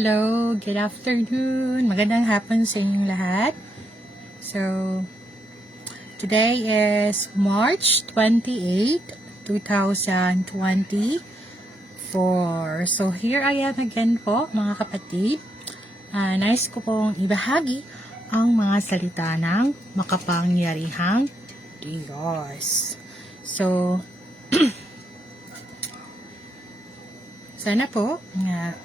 Hello, good afternoon. Magandang hapon sa inyong lahat. So, today is March 28, 2024. So, here I am again po, mga kapatid. Nais ko pong ibahagi ang mga salita ng makapangyarihang Diyos. So, sana po na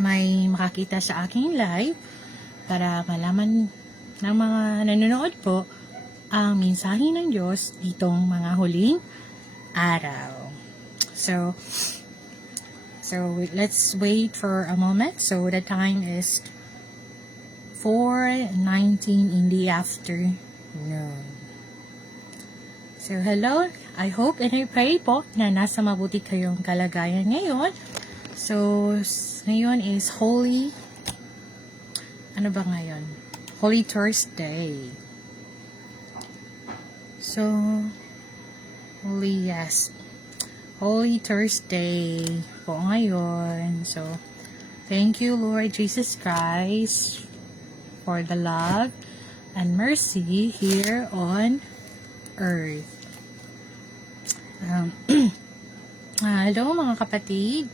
may makakita sa aking live para malaman ng mga nanonood po ang mensahe ng Diyos ditong mga huling araw. So let's wait for a moment. So the time is 4:19 in the afternoon. So hello, I hope and I pray po na nasa mabuti kayong kalagayan ngayon. So ngayon is Holy Thursday. So Holy Thursday po ngayon. So thank you, Lord Jesus Christ, for the love and mercy here on earth. Hello mga kapatid.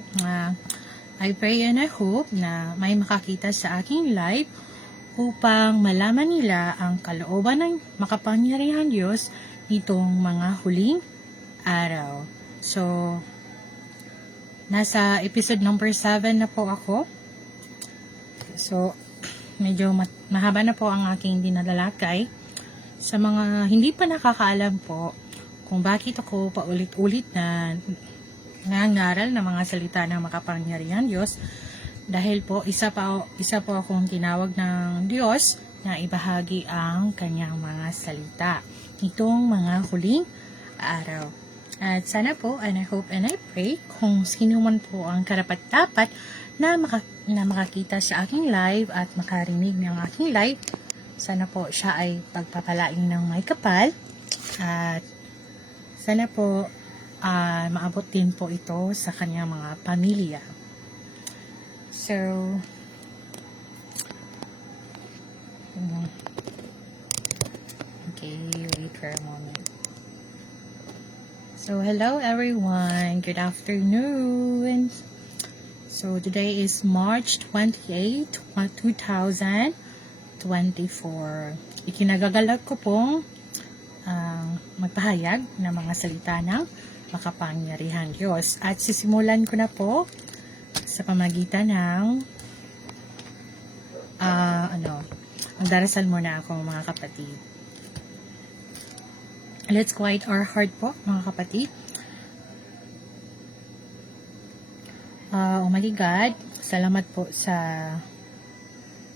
I pray and I hope na may makakita sa aking live upang malaman nila ang kalooban ng makapangyarihang Diyos nitong mga huling araw. So, nasa episode number 7 na po ako. So, medyo mahaba na po ang aking dinalalakay. Sa mga hindi pa nakakaalam po kung bakit ako paulit-ulit na nangaral ng mga salita ng makapangyarihan Diyos, dahil po isa po akong tinawag ng Diyos na ibahagi ang kanyang mga salita itong mga huling araw. At sana po, and I hope and I pray, kung sino man po ang karapat-dapat na makakita sa aking live at makarinig ng aking live, sana po siya ay pagpapalain ng may kapal, at sana po maabot din po ito sa kanyang mga pamilya. So, okay, wait for a moment. So, hello everyone. Good afternoon. So, today is March 28, 2024. Ikinagagalak ko pong magpahayag ng mga salita ng makapangyarihan Diyos. At sisimulan ko na po sa pamagitan ng magdarasal muna ako mga kapatid. Let's quiet our heart po mga kapatid. Almighty God, salamat po sa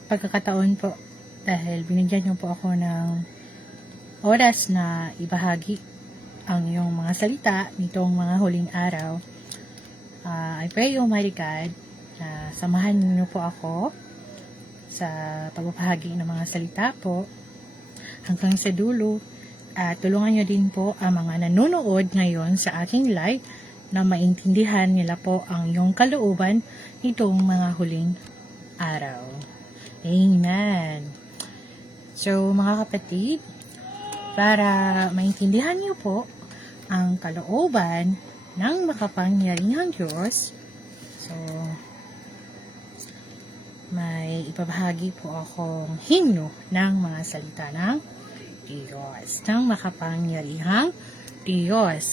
pagkakataon po dahil binigyan niyo po ako ng oras na ibahagi ang iyong mga salita nitong mga huling araw. I pray, Almighty God, na samahan niyo po ako sa pagbabahagi ng mga salita po hanggang sa dulo, at tulungan niyo din po ang mga nanonood ngayon sa aking live na maintindihan nila po ang iyong kalooban nitong mga huling araw. Amen. So mga kapatid, para maintindihan niyo po ang kalooban ng makapangyarihang Diyos, so may ipabahagi po akong himno ng mga salita ng Diyos, ng makapangyarihang Diyos.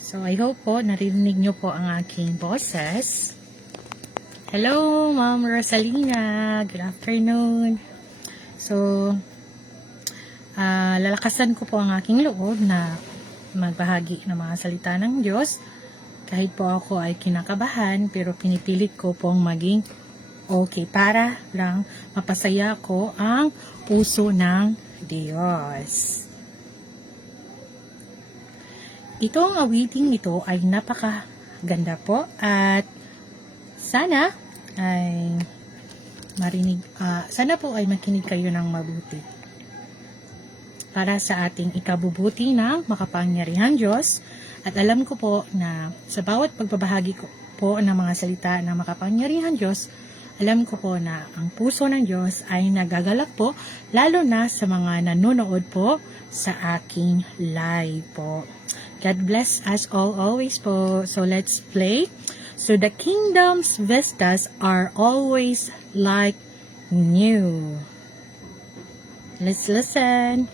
So I hope po narinig niyo po ang aking boses. Hello Ma'am Rosalina, good afternoon. So, lalakasan ko po ang aking loob na magbahagi ng mga salita ng Diyos. Kahit po ako ay kinakabahan, pero pinipilit ko pong maging okay para lang mapasaya ko ang puso ng Diyos. Itong awiting ito ay napakaganda po, at sana ay sana po ay makinig kayo ng mabuti para sa ating ikabubuti ng makapangyarihang Diyos. At alam ko po na sa bawat pagbabahagi ko po ng mga salita ng makapangyarihan Diyos, alam ko po na ang puso ng Diyos ay nagagalak po, lalo na sa mga nanonood po sa aking live po. God bless us all always po. So let's play. So the kingdom's vistas are always like new. Let's listen.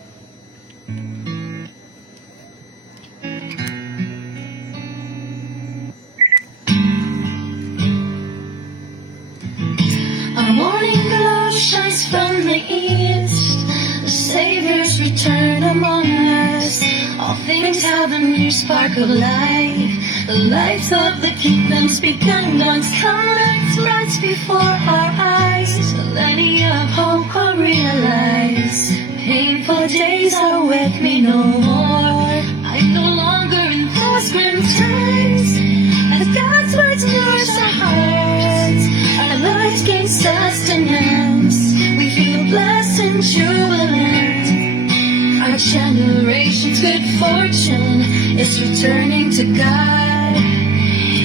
A morning glow shines from the east. The Savior's return among us. All things have a new spark of life. The light of the kingdom's begun. Dawn's coming bright before our eyes. Millennia of hope are realized. Painful days are with me no more. I'm no longer in those grim times. As God's words nourish our hearts, our lives gain sustenance. We feel blessed and jubilant. Our generation's good fortune is returning to God.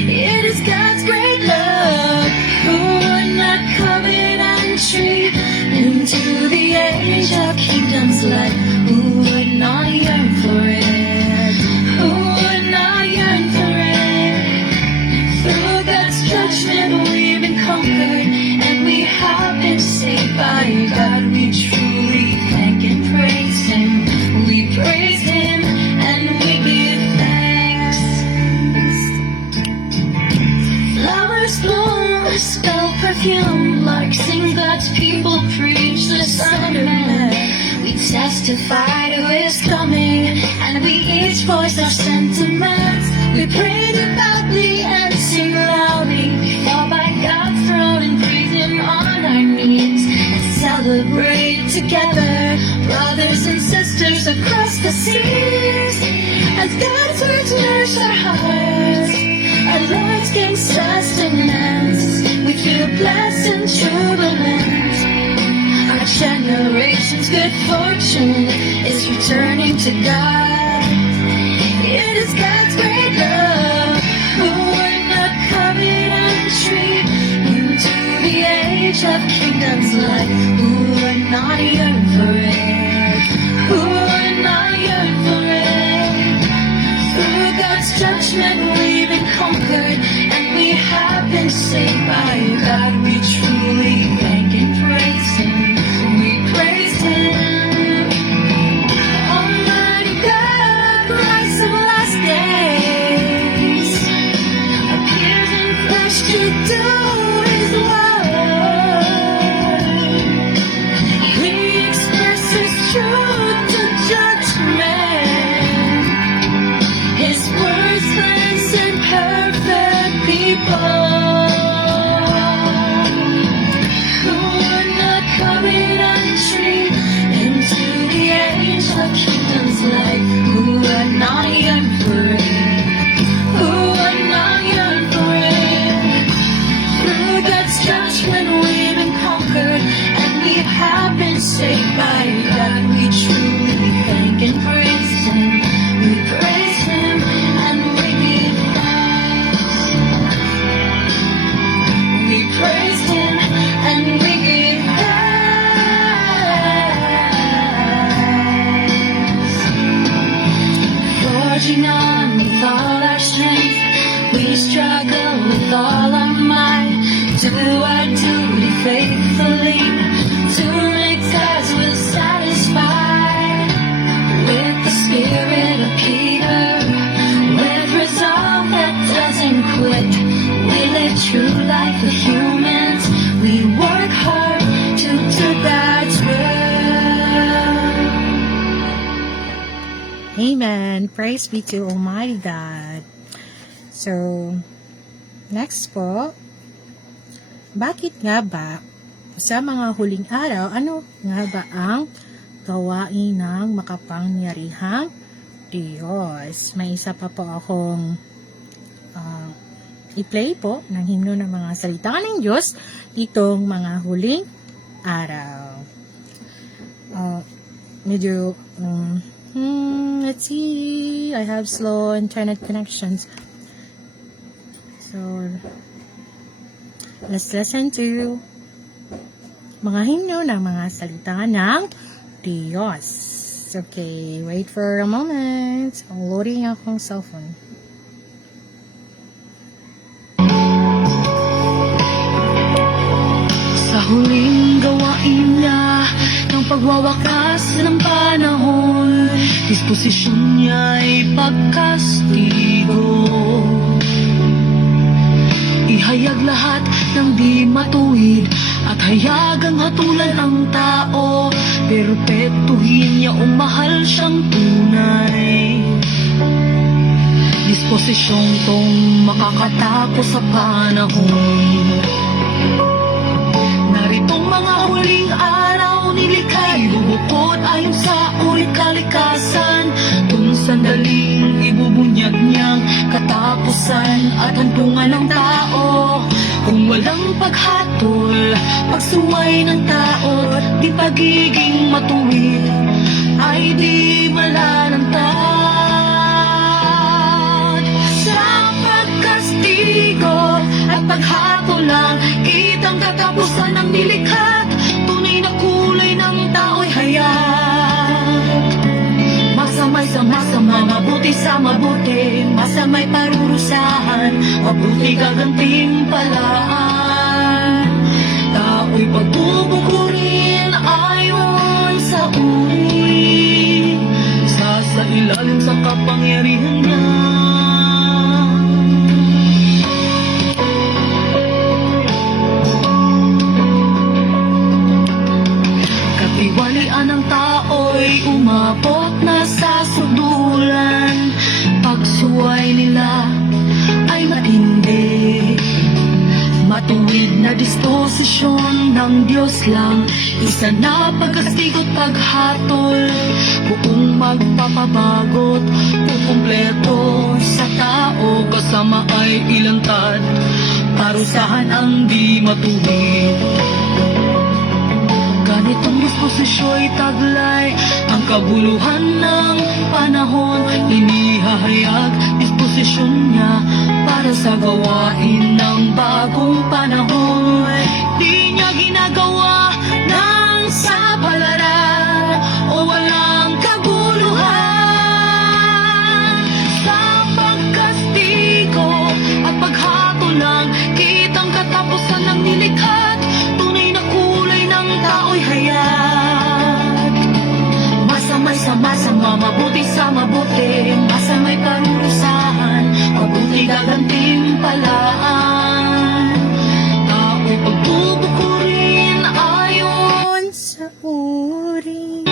It is God's great love who would not covet entry into the age of kingdom's light. Who would not yearn for it? Who would not yearn for it? Through God's judgment we've been conquered, and we have been saved by God. We truly thank and praise Him. We praise Him and we give thanks. Flowers bloom, spell perfume, larks sing, God's people preach the Son of Man. We testify to His coming, and we each voice our sentiments. We pray devoutly and sing loudly. We fall by God's throne and praise Him on our knees, and celebrate together, brothers and sisters across the seas. As God's words nourish our hearts, our lives gain sustenance. We feel blessed and jubilant. Our generation's good fortune is returning to God. It is God's great love who would not covet entry into the age of kingdom's light. Who would not yearn for it? Who would not yearn for it? Through God's judgment we've been conquered, and we have been saved by God. We truly thank and praise Him. We praise Him. Almighty God, Christ of last days, appears in flesh to do His word. He expresses truth to judgment. His words cleanse and perfect people. Who would not covet entry into the age of kingdom's light? Who would not yearn for it? Who would not yearn for it? Through God's judgment we've been conquered, and we have been saved by God. We truly thank and praise Him. We praise Him and we give thanks. We praise Him and we give thanks. Forging on with all our strength, we struggle with all our might. Do our duty faithfully, to excess will satisfy. With the spirit of Peter, with resolve that doesn't quit, we live true life with humans. We work hard to do God's will. Amen. Praise be to Almighty God. So, next po, bakit nga ba sa mga huling araw, ano nga ba ang gawain ng makapangyarihang Diyos? May isa pa po akong i-play po ng himno ng mga salita ng Diyos itong mga huling araw. Let's see, I have slow internet connections. So, let's listen to mga himno ng mga salita ng Diyos. Okay, wait for a moment. Loading akong cellphone. Sa huling gawain niya ng pagwawakas ng panahon, disposisyon niya'y pagkastigo. Ihayag lahat ng di matuwid at hayagang hatulan ang tao. Perpetuhin niya o mahal siyang tunay. Disposisyong tong makakatapos sa panahon. Naritong mga huling araw nilikhay, bubukod ayon sa ulit kalikasan. Kung sandaling ibubunyag niyang katapusan at hantungan ng tao. Kung walang paghatol, pagsuway ng tao, di pagiging matuwid, ay di malalantad. Sa pagkastigo at paghatol lang, kitang katapusan ng nilikha. Tunay na kulay ng tao'y hayag. Masamay sa masama, mabuti sa mabuti, masamay parurusahan, mabuti gagantimpalaan. Tao'y pagbubukurin ayon sa uri, sa ilalim sa kapangyarihan niya. Katiwalian ng tao'y umabot na sa sudulan. Pagsuway nila ay matindi. Matuwid na disposisyon ng Diyos lang. Isa na pagkastigo't paghatol, buong magpapabagot, kukumpleto sa tao. Kasama ay ilantad, parusahan ang di matuwid. Ganitong disposisyo'y taglay ang kabuluhan ng panahon. Inihahayag disposisyon niya para sa gawain ng bagong panahon. Di niya ginagawa ng sapalaran o walang kabuluhan. Sa pagkastigo at paghatol lang, kitang katapusan ng nilikha. Tunay na kulay ng tao'y hayag. Masamay sa masama, mabuti sa mabuti, masamay parurusahan, mabuti gagantimpalaan. Tao'y pagbubukurin ayon Sa uri.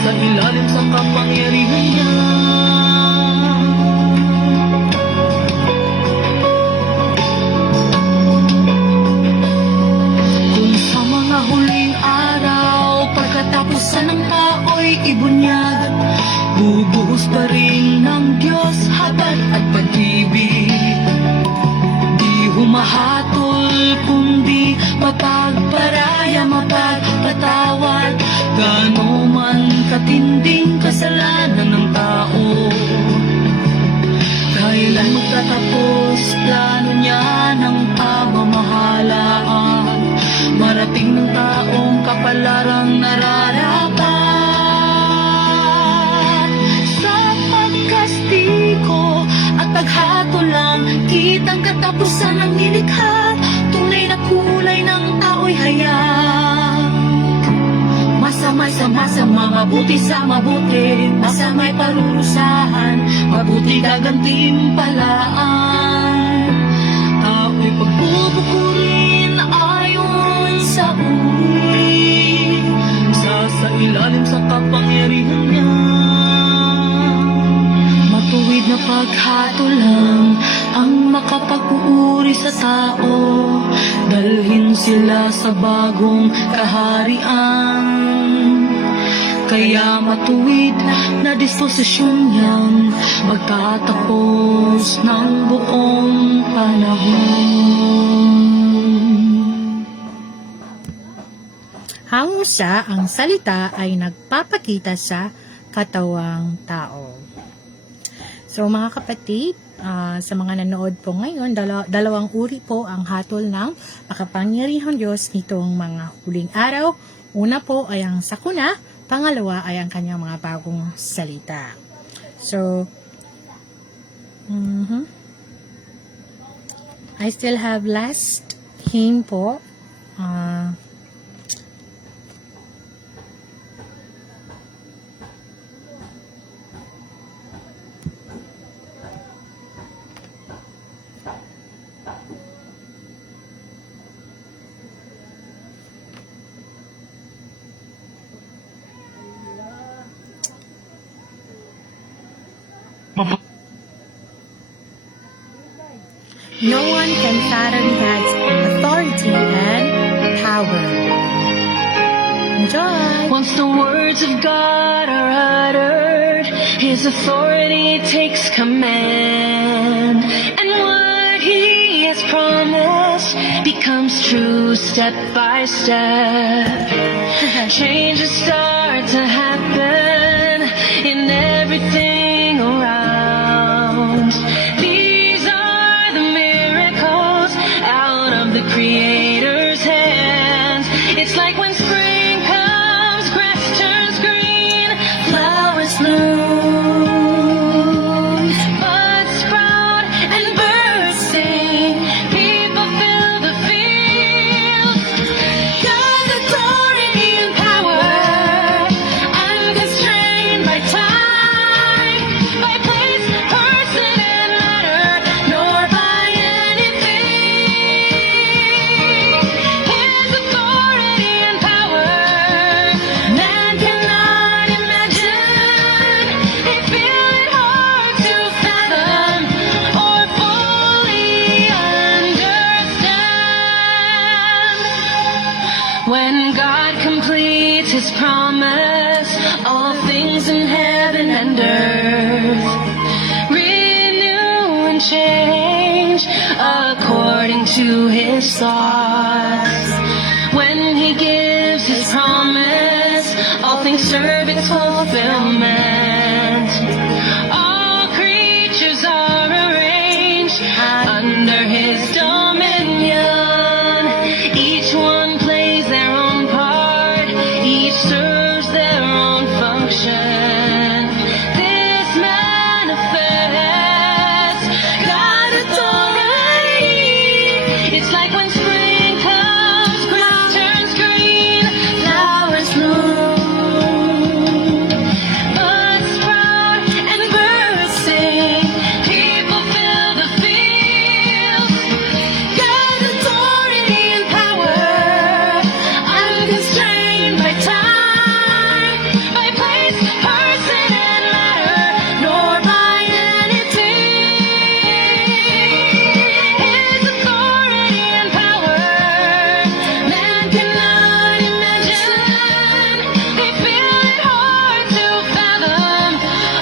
sa ilalim sa kapangyarihan niya. Kung sa mga huling araw, pagkatapusan ng tao'y ibunyag, bubuhos pa rin ng Diyos habag at pag-ibig. Di humahatol kundi mapagparaya, mapagpatawad. Gaano man katinding kasalanan ng tao, kailan magtatapos plano niya ng pamamahalaan. Marating ng taong kapalarang nararapat. Sa pagkastigo at paghatol lang, kitang katapusan ng nilikha. Tunay na kulay ng tao'y hayag. Masamay sa masama, mabuti sa mabuti, masamay parurusahan, mabuti gagantimpalaan. Tao'y pagbubukurin ayon sa uri, sa ilalim sa kapangyarihan niya. Matuwid na paghatol lang ang makapag-uuri sa tao. Dalhin sila sa bagong kaharian. Kaya matuwid na disposisyon niyang magtatapos ng buong panahon. Hangusa ang salita ay nagpapakita sa katawang tao. So mga kapatid, sa mga nanood po ngayon, dalawang uri po ang hatol ng makapangyarihang Diyos nitong mga huling araw. Una po ay ang sakuna, pangalawa ay ang kanyang mga bagong salita. So, I still have last hymn po. No one can fathom God's authority and power. Enjoy! Once the words of God are uttered, His authority takes command. And what He has promised becomes true step by step. Changes start to happen in everything around. These are the miracles out of the Creator's hands. It's like when spring comes, grass turns green, flowers bloom, buds sprout, and birds sing. People fill the fields. God's authority and power, unconstrained by time, by place, person, and matter, nor by anything. His authority and power, man cannot imagine. They feel it hard to fathom or fully understand. When God completes His promise, all things in heaven and earth renew and change according to His thoughts. When He gives His promise, all things serve its fulfillment. All creatures are arranged under His dominion. Each one plays their own part, each serves their own function. This manifests God's authority. It's like when spring comes, grass turns green, flowers bloom, buds sprout, and birds sing. People fill the fields. God's authority and power, unconstrained by time, by place, person, and matter, nor by anything. His authority and power, man cannot imagine. They feel it hard to fathom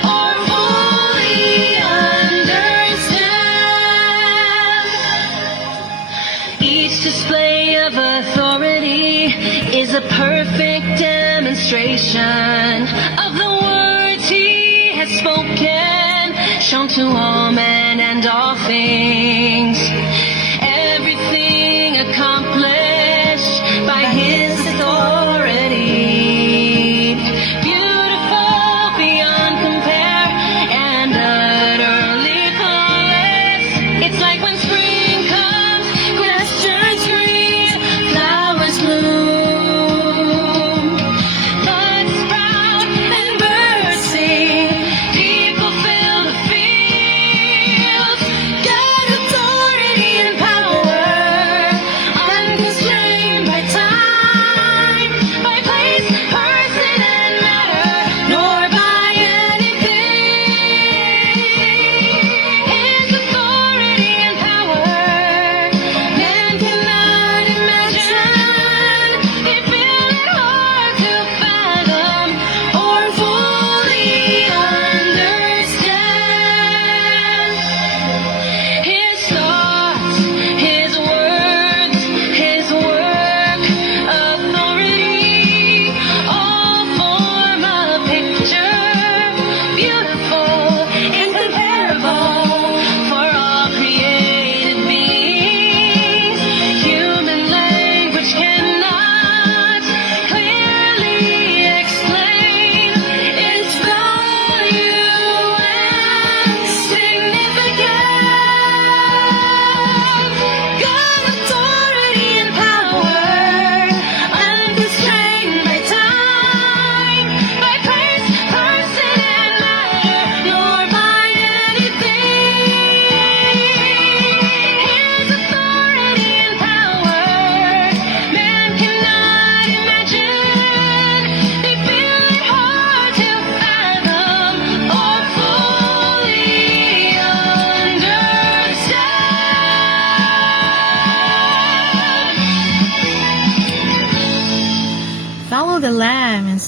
or fully understand. Each display of authority is a perfect demonstration of the words He has spoken, shown to all men and all things. Everything accomplished by His authority. Beautiful beyond compare and utterly flawless. It's like when spring comes, grass turns green, flowers bloom, buds sprout, and birds sing. People fill the fields. God's authority and power, unconstrained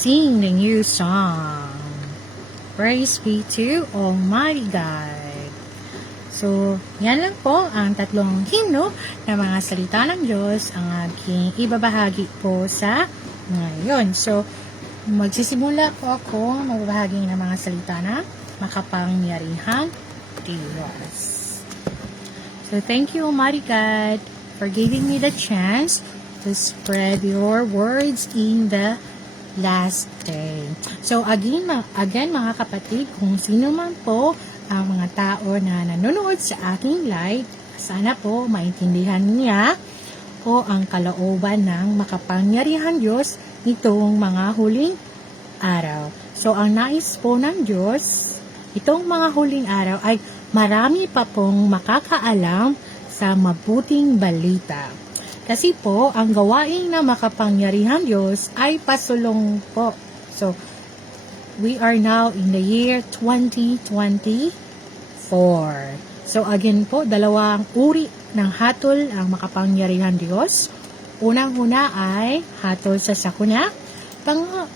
sing the new song. Praise be to Almighty God. So, yan lang po ang tatlong himno na mga salita ng Diyos ang aking ibabahagi po sa ngayon. So, magsisimula po ako magbahagi ng mga salita na makapangyarihang Diyos. So, thank you Almighty God for giving me the chance to spread your words in the last day. So, again mga kapatid, kung sino man po ang mga tao na nanonood sa aking live, sana po maintindihan niya po ang kalooban ng makapangyarihan Diyos nitong mga huling araw. So, ang nais po ng Diyos, itong mga huling araw ay marami pa pong makakaalam sa mabuting balita. Kasi po, ang gawain na makapangyarihan Diyos ay pasulong po. So, we are now in the year 2024. So, again po, dalawang uri ng hatol ang makapangyarihan Diyos. Unang-una ay hatol sa sakuna.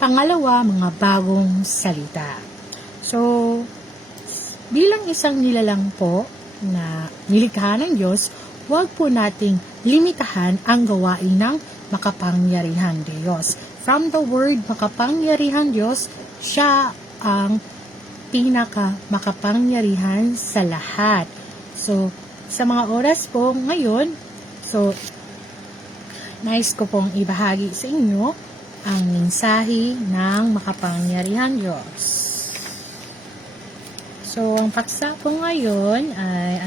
Pangalawa, mga bagong salita. So, bilang isang nilalang po na nilikha ng Diyos, huwag po nating limitahan ang gawain ng makapangyarihan Diyos. From the word makapangyarihan Diyos, siya ang pinaka makapangyarihan sa lahat. So, sa mga oras po ngayon, so, nais ko pong ibahagi sa inyo ang mensahe ng makapangyarihan Diyos. So, ang paksa po ngayon ay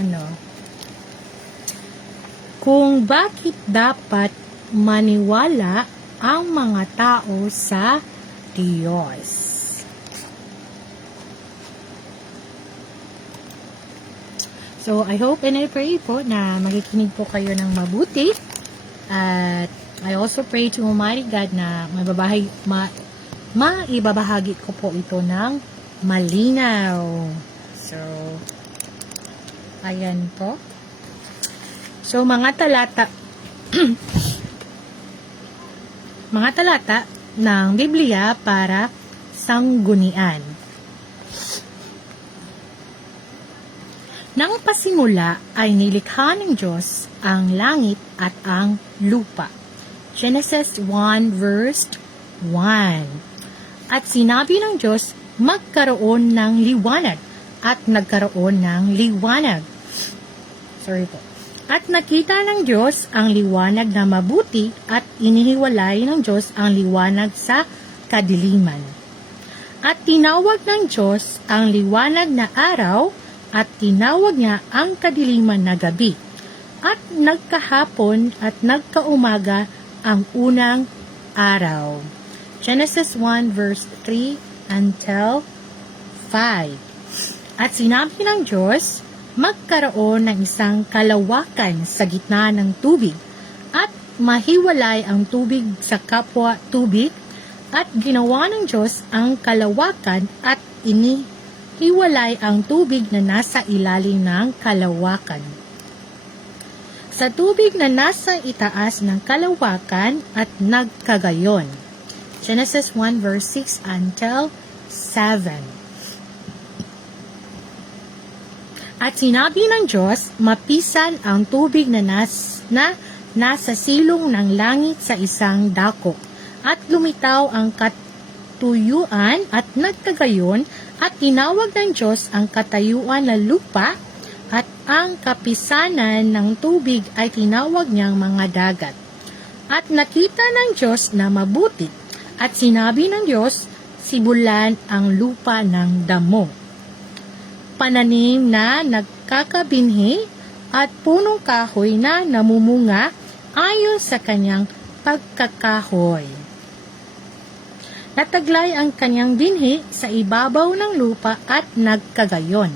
kung bakit dapat maniwala ang mga tao sa Diyos. So, I hope and I pray po na makikinig po kayo ng mabuti. At I also pray to Almighty God na maibabahagi ko po ito ng malinaw. So, ayan po. So, mga talata mga talata ng Biblia para sanggunian. Nang pasimula ay nilikha ng Diyos ang langit at ang lupa. Genesis 1 verse 1. At sinabi ng Diyos, magkaroon ng liwanag, at nagkaroon ng liwanag. At nakita ng Diyos ang liwanag na mabuti at inihiwalay ng Diyos ang liwanag sa kadiliman. At tinawag ng Diyos ang liwanag na araw at tinawag niya ang kadiliman na gabi. At nagkahapon at nagkaumaga ang unang araw. Genesis 1 verse 3 until 5. At sinabi ng Diyos, magkaroon ng isang kalawakan sa gitna ng tubig at mahiwalay ang tubig sa kapwa tubig at ginawa ng Diyos ang kalawakan at inihiwalay ang tubig na nasa ilalim ng kalawakan sa tubig na nasa itaas ng kalawakan at nagkagayon. Genesis 1 verse 6 until 7. At sinabi ng Diyos, mapisan ang tubig na nasa silong ng langit sa isang dako. At lumitaw ang katuyuan at nagkagayon at tinawag ng Diyos ang katayuan na lupa at ang kapisanan ng tubig ay tinawag niyang mga dagat. At nakita ng Diyos na mabuti at sinabi ng Diyos, sibulan ang lupa ng damo. Pananim na nagkakabinhi at punong kahoy na namumunga ayon sa kanyang pagkakahoy. Nataglay ang kanyang binhi sa ibabaw ng lupa at nagkagayon.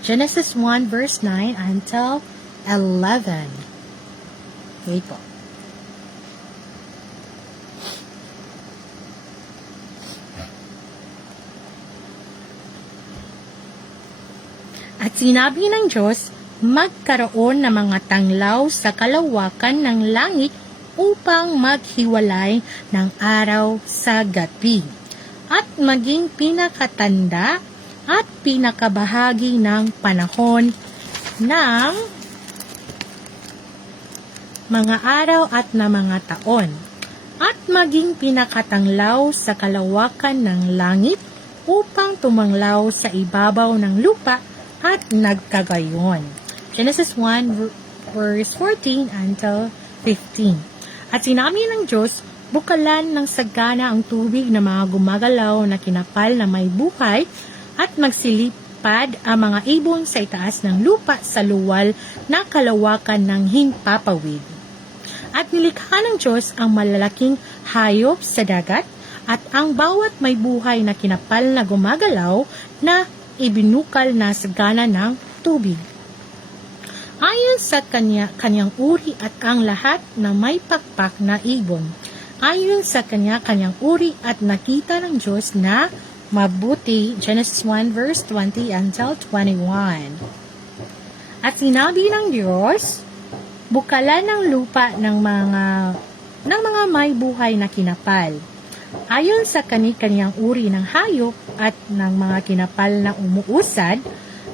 Genesis 1 verse 9 until 11. Wait po. At sinabi ng Diyos, magkaroon ng mga tanglaw sa kalawakan ng langit upang maghiwalay ng araw sa gabi. at maging pinakatanda at pinakabahagi ng panahon ng mga araw at na mga taon, at maging pinakatanglaw sa kalawakan ng langit upang tumanglaw sa ibabaw ng lupa at nagkagayon. Genesis 1 verse 14 until 15. At sinabi ng Diyos, bukalan ng sagana ang tubig na mga gumagalaw na kinapal na may buhay at magsilipad ang mga ibon sa itaas ng lupa sa luwal na kalawakan ng himpapawid. At nilikha ng Diyos ang malalaking hayop sa dagat at ang bawat may buhay na kinapal na gumagalaw na ibinukal na sagana ng tubig. Ayon sa kanyang uri at ang lahat na may pakpak na ibon. Ayon sa kanyang uri at nakita ng Diyos na mabuti. Genesis 1 verse 20 until 21. At sinabi ng Diyos, bukalan ng lupa ng mga may buhay na kinapal. Ayon sa kanyang uri ng hayop at ng mga kinapal na umuusad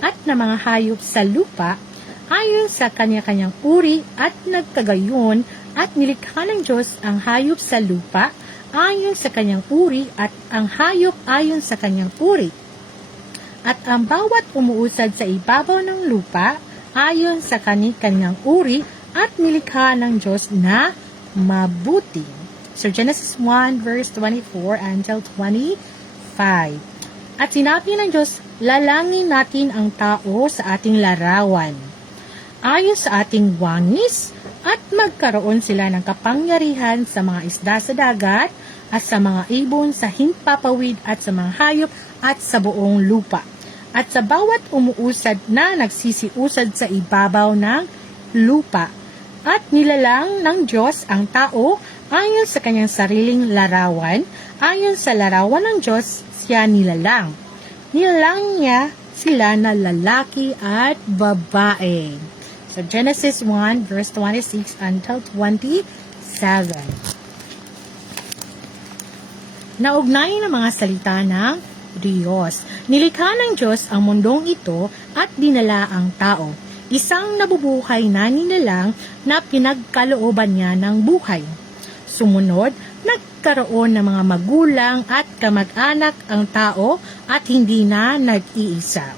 at ng mga hayop sa lupa, ayon sa kanyang uri at nagkagayon, at nilikha ng Diyos ang hayop sa lupa ayon sa kanyang uri at ang hayop ayon sa kanyang uri. At ang bawat umuusad sa ibabaw ng lupa ayon sa kanyang uri at nilikha ng Diyos na mabuti. So Genesis 1 verse 24 until 25. At sinabi ng Diyos, lalangin natin ang tao sa ating larawan, ayon sa ating wangis, at magkaroon sila ng kapangyarihan sa mga isda sa dagat, at sa mga ibon sa himpapawid, at sa mga hayop, at sa buong lupa, at sa bawat umuusad na nagsisiusad sa ibabaw ng lupa. At nilalang ng Diyos ang tao ayon sa kanyang sariling larawan, ayon sa larawan ng Diyos siya nilalang. Nilalang niya sila na lalaki at babae. So Genesis 1 verse 26 until 27. Naugnay ng mga salita ng Diyos. Nilikha ng Diyos ang mundong ito at dinala ang tao. Isang nabubuhay na nilalang na pinagkalooban niya ng buhay. Sumunod, nagkaroon ng mga magulang at kamag-anak ang tao at hindi na nag-iisa.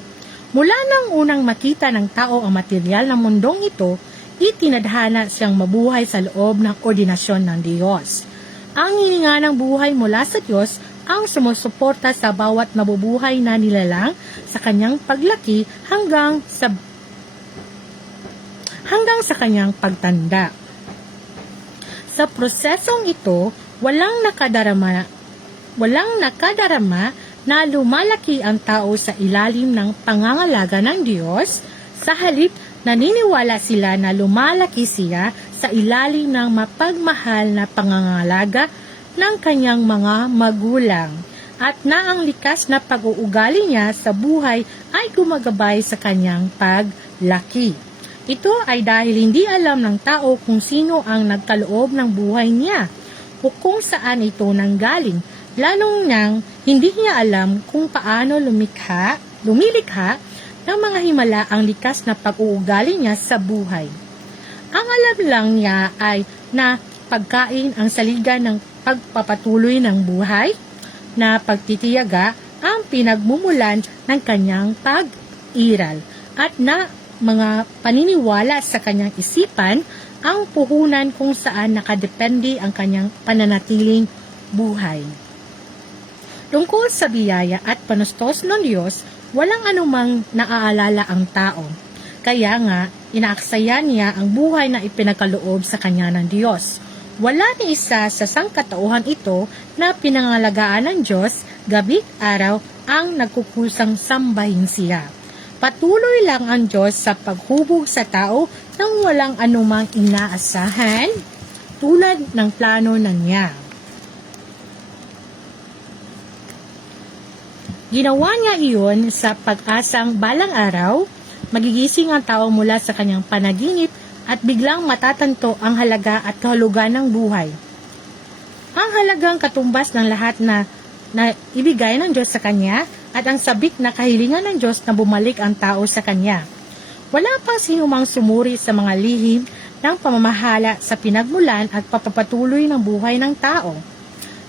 Mula nang unang makita ng tao ang material ng mundong ito, itinadhana siyang mabuhay sa loob ng ordinasyon ng Diyos. Ang hininga ng buhay mula sa Diyos ang sumusuporta sa bawat nabubuhay na nilalang sa kanyang paglaki hanggang sa kanyang pagtanda. Sa prosesong ito, walang nakadarama na lumalaki ang tao sa ilalim ng pangangalaga ng Diyos. Sa halip, naniniwala sila na lumalaki siya sa ilalim ng mapagmahal na pangangalaga ng kanyang mga magulang, at na ang likas na pag-uugali niya sa buhay ay gumagabay sa kanyang paglaki. Ito ay dahil hindi alam ng tao kung sino ang nagkaloob ng buhay niya o kung saan ito nanggaling, lalong nang hindi niya alam kung paano lumilikha ng mga himala ang likas na pag-uugali niya sa buhay. Ang alam lang niya ay na pagkain ang saligan ng pagpapatuloy ng buhay, na pagtitiyaga ang pinagmumulan ng kanyang pag-iral, at na mga paniniwala sa kanyang isipan ang puhunan kung saan nakadepende ang kanyang pananatiling buhay. Tungkol sa biyaya at panustos ng Diyos, walang anumang naaalala ang tao. Kaya nga, inaaksaya niya ang buhay na ipinagkaloob sa kanya ng Diyos. Wala ni isa sa sangkatauhan ito na pinangalagaan ng Diyos, gabi't araw ang nagkukusang sambahin siya. Patuloy lang ang Diyos sa paghubog sa tao nang walang anumang inaasahan, tulad ng plano na niya. Ginawa niya iyon sa pag-asang balang araw, magigising ang tao mula sa kanyang panaginip at biglang matatanto ang halaga at kahulugan ng buhay. Ang halagang katumbas ng lahat na na ibigay ng Diyos sa kanya at ang sabik na kahilingan ng Diyos na bumalik ang tao sa kanya. Wala pang sinumang sumuri sa mga lihim ng pamamahala sa pinagmulan at papapatuloy ng buhay ng tao.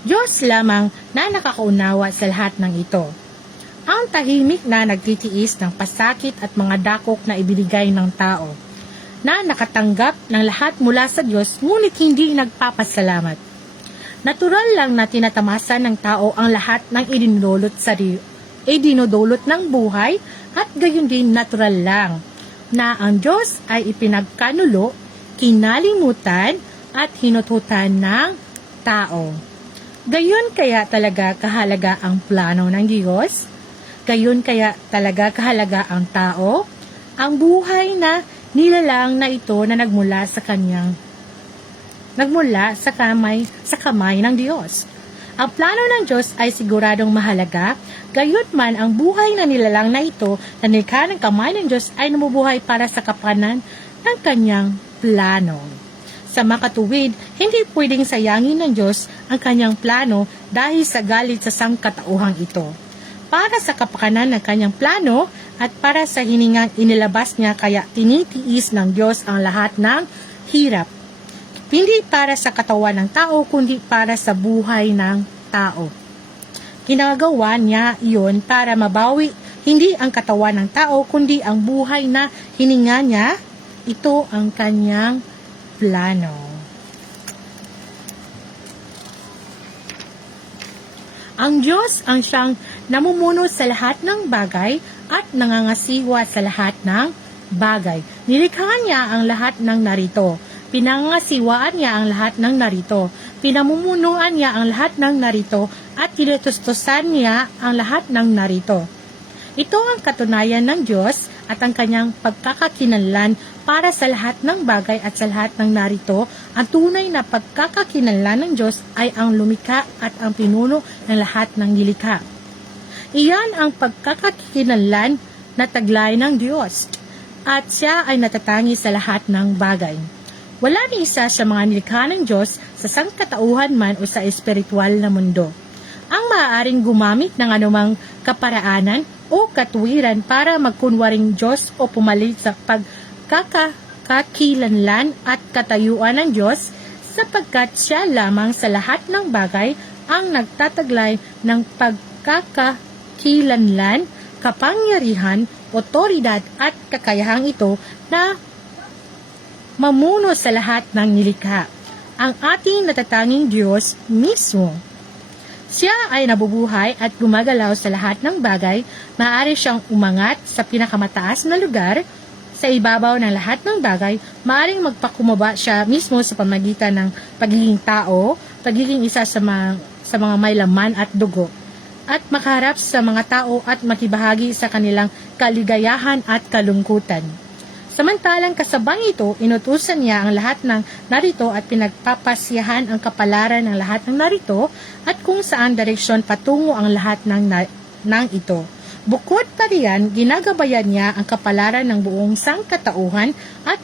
Diyos lamang na nakakaunawa sa lahat ng ito. Ang tahimik na nagtitiis ng pasakit at mga dakok na ibinigay ng tao, na nakatanggap ng lahat mula sa Diyos ngunit hindi nagpapasalamat. Natural lang na tinatamasa ng tao ang lahat ng idinudulot ng buhay at gayon din natural lang na ang Diyos ay ipinagkanulo, kinalimutan at hinututan ng tao. Gayon kaya talaga kahalaga ang plano ng Diyos? Gayon kaya talaga kahalaga ang tao? Ang buhay na nilalang na ito na nagmula sa kamay ng Diyos. Ang plano ng Diyos ay siguradong mahalaga, gayon man ang buhay na nilalang na ito na nilikha ng kamay ng Diyos ay namubuhay para sa kapakanan ng kanyang plano. Sa makatuwid, hindi pwedeng sayangin ng Diyos ang kanyang plano dahil sa galit sa sangkatauhang ito. Para sa kapakanan ng kanyang plano at para sa hiningang inilabas niya kaya tinitiis ng Diyos ang lahat ng hirap. Hindi para sa katawan ng tao kundi para sa buhay ng tao. Ginagawa niya iyon para mabawi hindi ang katawan ng tao kundi ang buhay na hininga niya. Ito ang kanyang plano. Ang Diyos ang siyang namumuno sa lahat ng bagay at nangangasiwa sa lahat ng bagay. Nilikha niya ang lahat ng narito. Pinangasiwaan niya ang lahat ng narito. Pinamumunuan niya ang lahat ng narito at tinutustusan niya ang lahat ng narito. Ito ang katunayan ng Diyos at ang kanyang pagkakakinanlan para sa lahat ng bagay at sa lahat ng narito. Ang tunay na pagkakakinanlan ng Diyos ay ang lumikha at ang pinuno ng lahat ng nilikha. Iyan ang pagkakakinanlan na taglay ng Diyos at siya ay natatangi sa lahat ng bagay. Wala ni isa sa mga nilikha ng Diyos sa sangkatauhan man o sa espiritual na mundo ang maaaring gumamit ng anumang kaparaanan o katuwiran para magkunwaring Diyos o pumalit sa pagkakakilanlan at katayuan ng Diyos sapagkat siya lamang sa lahat ng bagay ang nagtataglay ng pagkakakilanlan, kapangyarihan, otoridad at kakayahang ito na mamuno sa lahat ng nilikha, ang ating natatanging Diyos mismo. Siya ay nabubuhay at gumagalaw sa lahat ng bagay, maaari siyang umangat sa pinakamataas na lugar, sa ibabaw ng lahat ng bagay, maaaring magpakumbaba siya mismo sa pamagitan ng pagiging tao, pagiging isa sa mga may laman at dugo, at makaharap sa mga tao at makibahagi sa kanilang kaligayahan at kalungkutan. Samantalang kasabang ito, inutusan niya ang lahat ng narito at pinagpapasiyahan ang kapalaran ng lahat ng narito at kung saan direksyon patungo ang lahat ng ito. Bukod pa riyan, ginagabayan niya ang kapalaran ng buong sangkatauhan at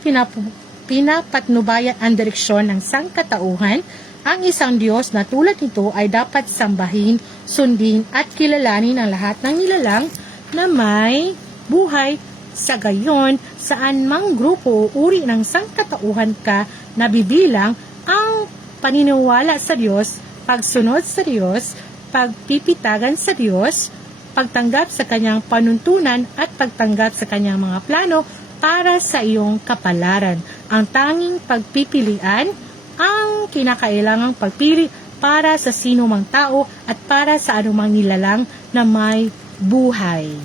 pinapatnubayan ang direksyon ng sangkatauhan. Ang isang Diyos na tulad nito ay dapat sambahin, sundin at kilalanin ng lahat ng nilalang na may buhay. Sa gayon, saan mang grupo o uri ng sangkatauhan ka nabibilang, ang paniniwala sa Diyos, pagsunod sa Diyos, pagpipitagan sa Diyos, pagtanggap sa kanyang panuntunan at pagtanggap sa kanyang mga plano para sa iyong kapalaran. Ang tanging pagpipilian, ang kinakailangang pagpili para sa sino mang tao at para sa anumang nilalang na may buhay.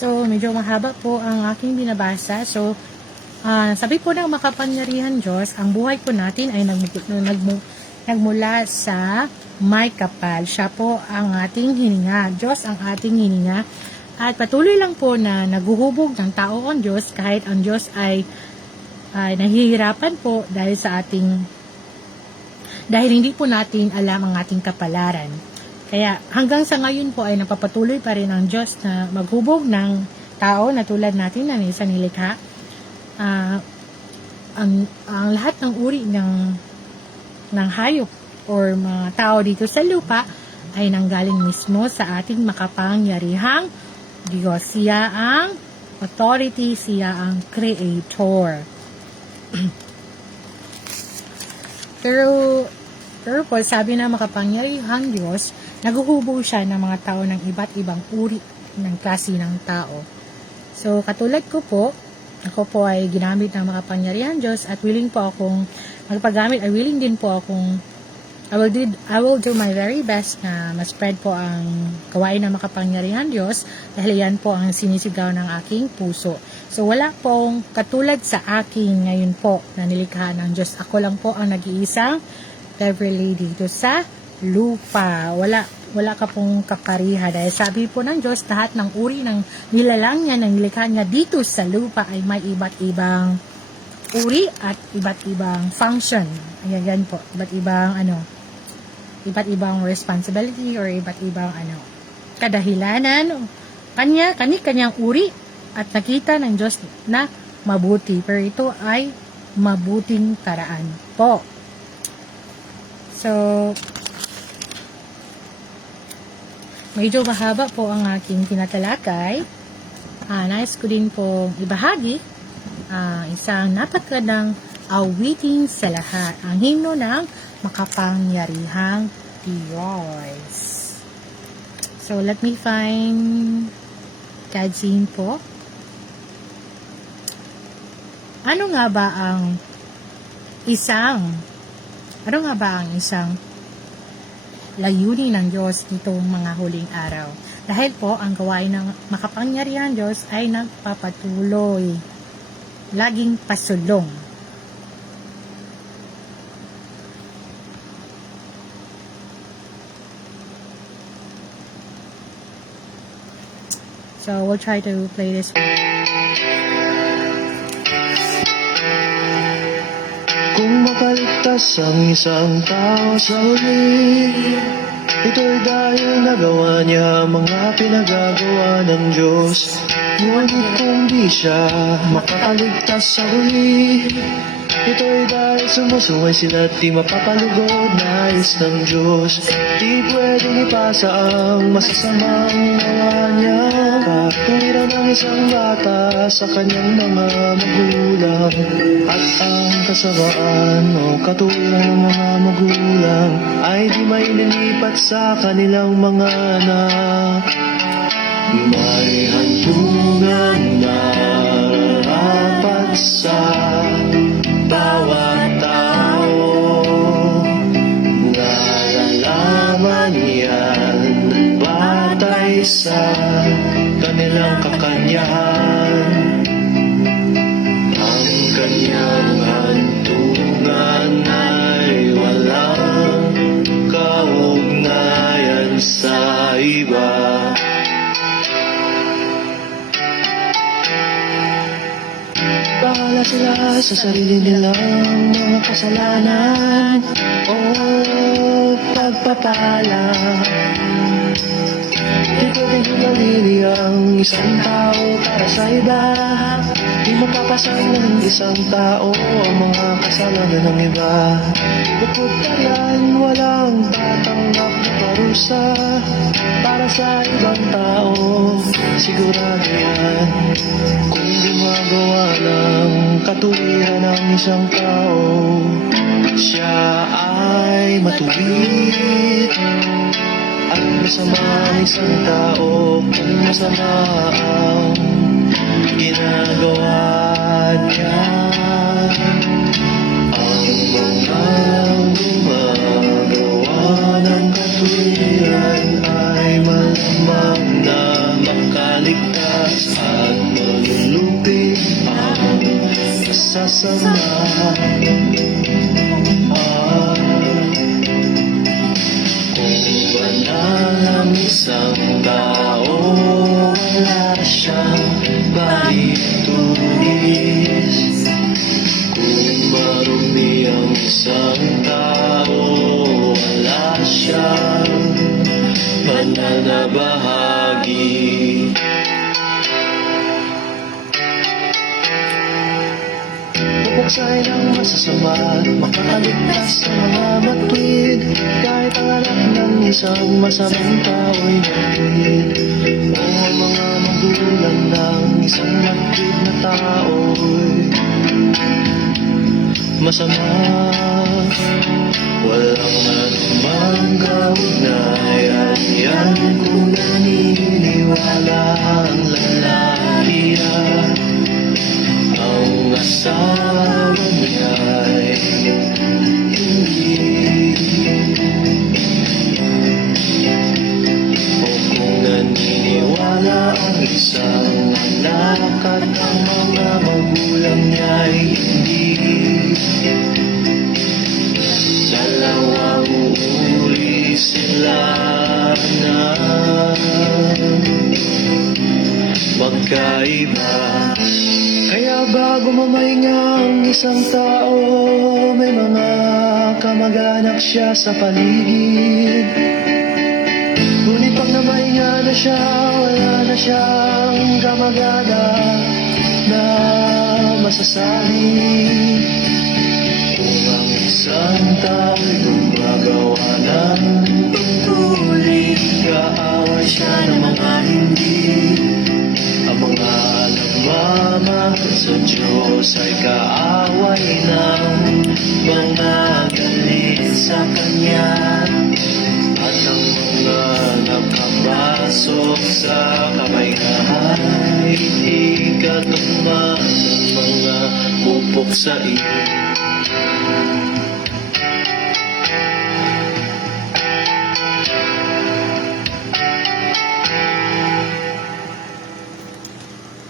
So, medyo mahaba po ang aking binabasa. So, sabi po ng makapangyarihan Diyos, ang buhay po natin ay nagmula sa may kapal. Siya po ang ating hininga. Diyos ang ating hininga. At patuloy lang po na naguhubog ng tao ang Diyos kahit ang Diyos ay nahihirapan po dahil hindi po natin alam ang ating kapalaran. Kaya hanggang sa ngayon po ay napapatuloy pa rin ang Diyos na maghubog ng tao na tulad natin na isa nilikha. Ang lahat ng uri ng ng hayop or mga tao dito sa lupa ay nanggaling mismo sa ating makapangyarihang Diyos. Siya ang authority, siya ang creator. Pero po, sabi na makapangyarihang Diyos, naghuhubo siya ng mga tao ng iba't ibang uri ng klase ng tao. So, katulad ko po, ako po ay ginamit ng makapangyarihang Diyos at willing po akong magpagamit, ay willing din po akong I will do my very best na ma-spread po ang gawain ng makapangyarihan Diyos dahil yan po ang sinisigaw ng aking puso. So, wala pong katulad sa akin ngayon po na nilikha ng Diyos. Ako lang po ang nag-iisang Beverly dito sa lupa. Wala ka pong kakariha dahil sabi po ng Diyos, lahat ng uri ng nilalang niya, ng nilikha niya dito sa lupa ay may iba't ibang uri at iba't ibang function. Ayan po, iba't ibang responsibility or iba't ibang kadahilanan kanyang uri at nakita ng Diyos na mabuti, pero ito ay mabuting karaan po. So, medyo mahaba po ang aking tinatalakay. Nais ko din po ibahagi isang napakagandang awitin sa lahat, ang himno ng makapangyarihang Diyos. So, let me find God's hymn po. Ano nga ba ang isang layunin ng Diyos nitong mga huling araw? Dahil po, ang gawain ng makapangyarihang Diyos ay nagpapatuloy. Laging pasulong. So, we'll try to play this. Kung makaligtas ang isang tao sa huli, ito'y dahil nagawa niya mga pinagagawa ng Diyos. Ngunit kung di siya makakaligtas sa huli, ito'y dahil sumusuway sila at di mapapalugod nais ng Diyos. Di pwedeng ipasa ang masasamang gawa niya, katulad ng isang bata sa kanyang mga magulang. At ang kasamaan o katulad ng mga magulang ay di maililipat sa kanilang mga anak. May hantungan na dapat sa bawat tao, nalalaman yan batay sa kanilang kakanyahan. Ang kanyang hantungan ay walang kaugnayan sa iba. Bahala sila sa sarili nilang mga kasalanan o pagpapala. Di pwedeng humalili ang isang tao para sa iba. Di mapapasang ng isang tao ang mga kasalanan ng iba. Bukod pa yan, walang tatanggap na parusa para sa ibang tao. Sigurado yan, kung gumagawa ng katuwiran ng isang tao, siya ay matuwid. At masama ang isang tao kung masama ang ginagawa niya. Ang mga gumagawa ng katuwiran ay malamang na makaligtas at malulupit ang kasasama. Kung banal ang isang tao, wala siyang bahitulis. Kung marumi ang isang tao, wala siyang banal na bahagi. Huksay ng masasama at makakaligtas sa mga matuwid. Kahit ang anak ng isang masamang tao'y matuwid. O ang mga magulang ng isang matuwid na tao'y masama. Walang anumang kaugnayan yan kung naniniwala ang lalaki at ang asawa niya'y hindi. O kung naniniwala ang isang anak at ang mga magulang niya'y hindi, dalawang uri sila na magkaiba. Kaya bago mamahinga ang isang tao, may mga kamag-anak siya sa paligid. Ngunit pag namahinga na siya, wala na siyang kamag-anak na masasabi. Kung ang isang tao'y gumagawa ng tungkulin, kaaway siya ng mga hindi. Ang mga nagmamahal sa Diyos ay kaaway ng mga galit sa Kanya. At ang mga nakapasok sa kamay-kamay ay ikatugma ng mga pupok sa iyo.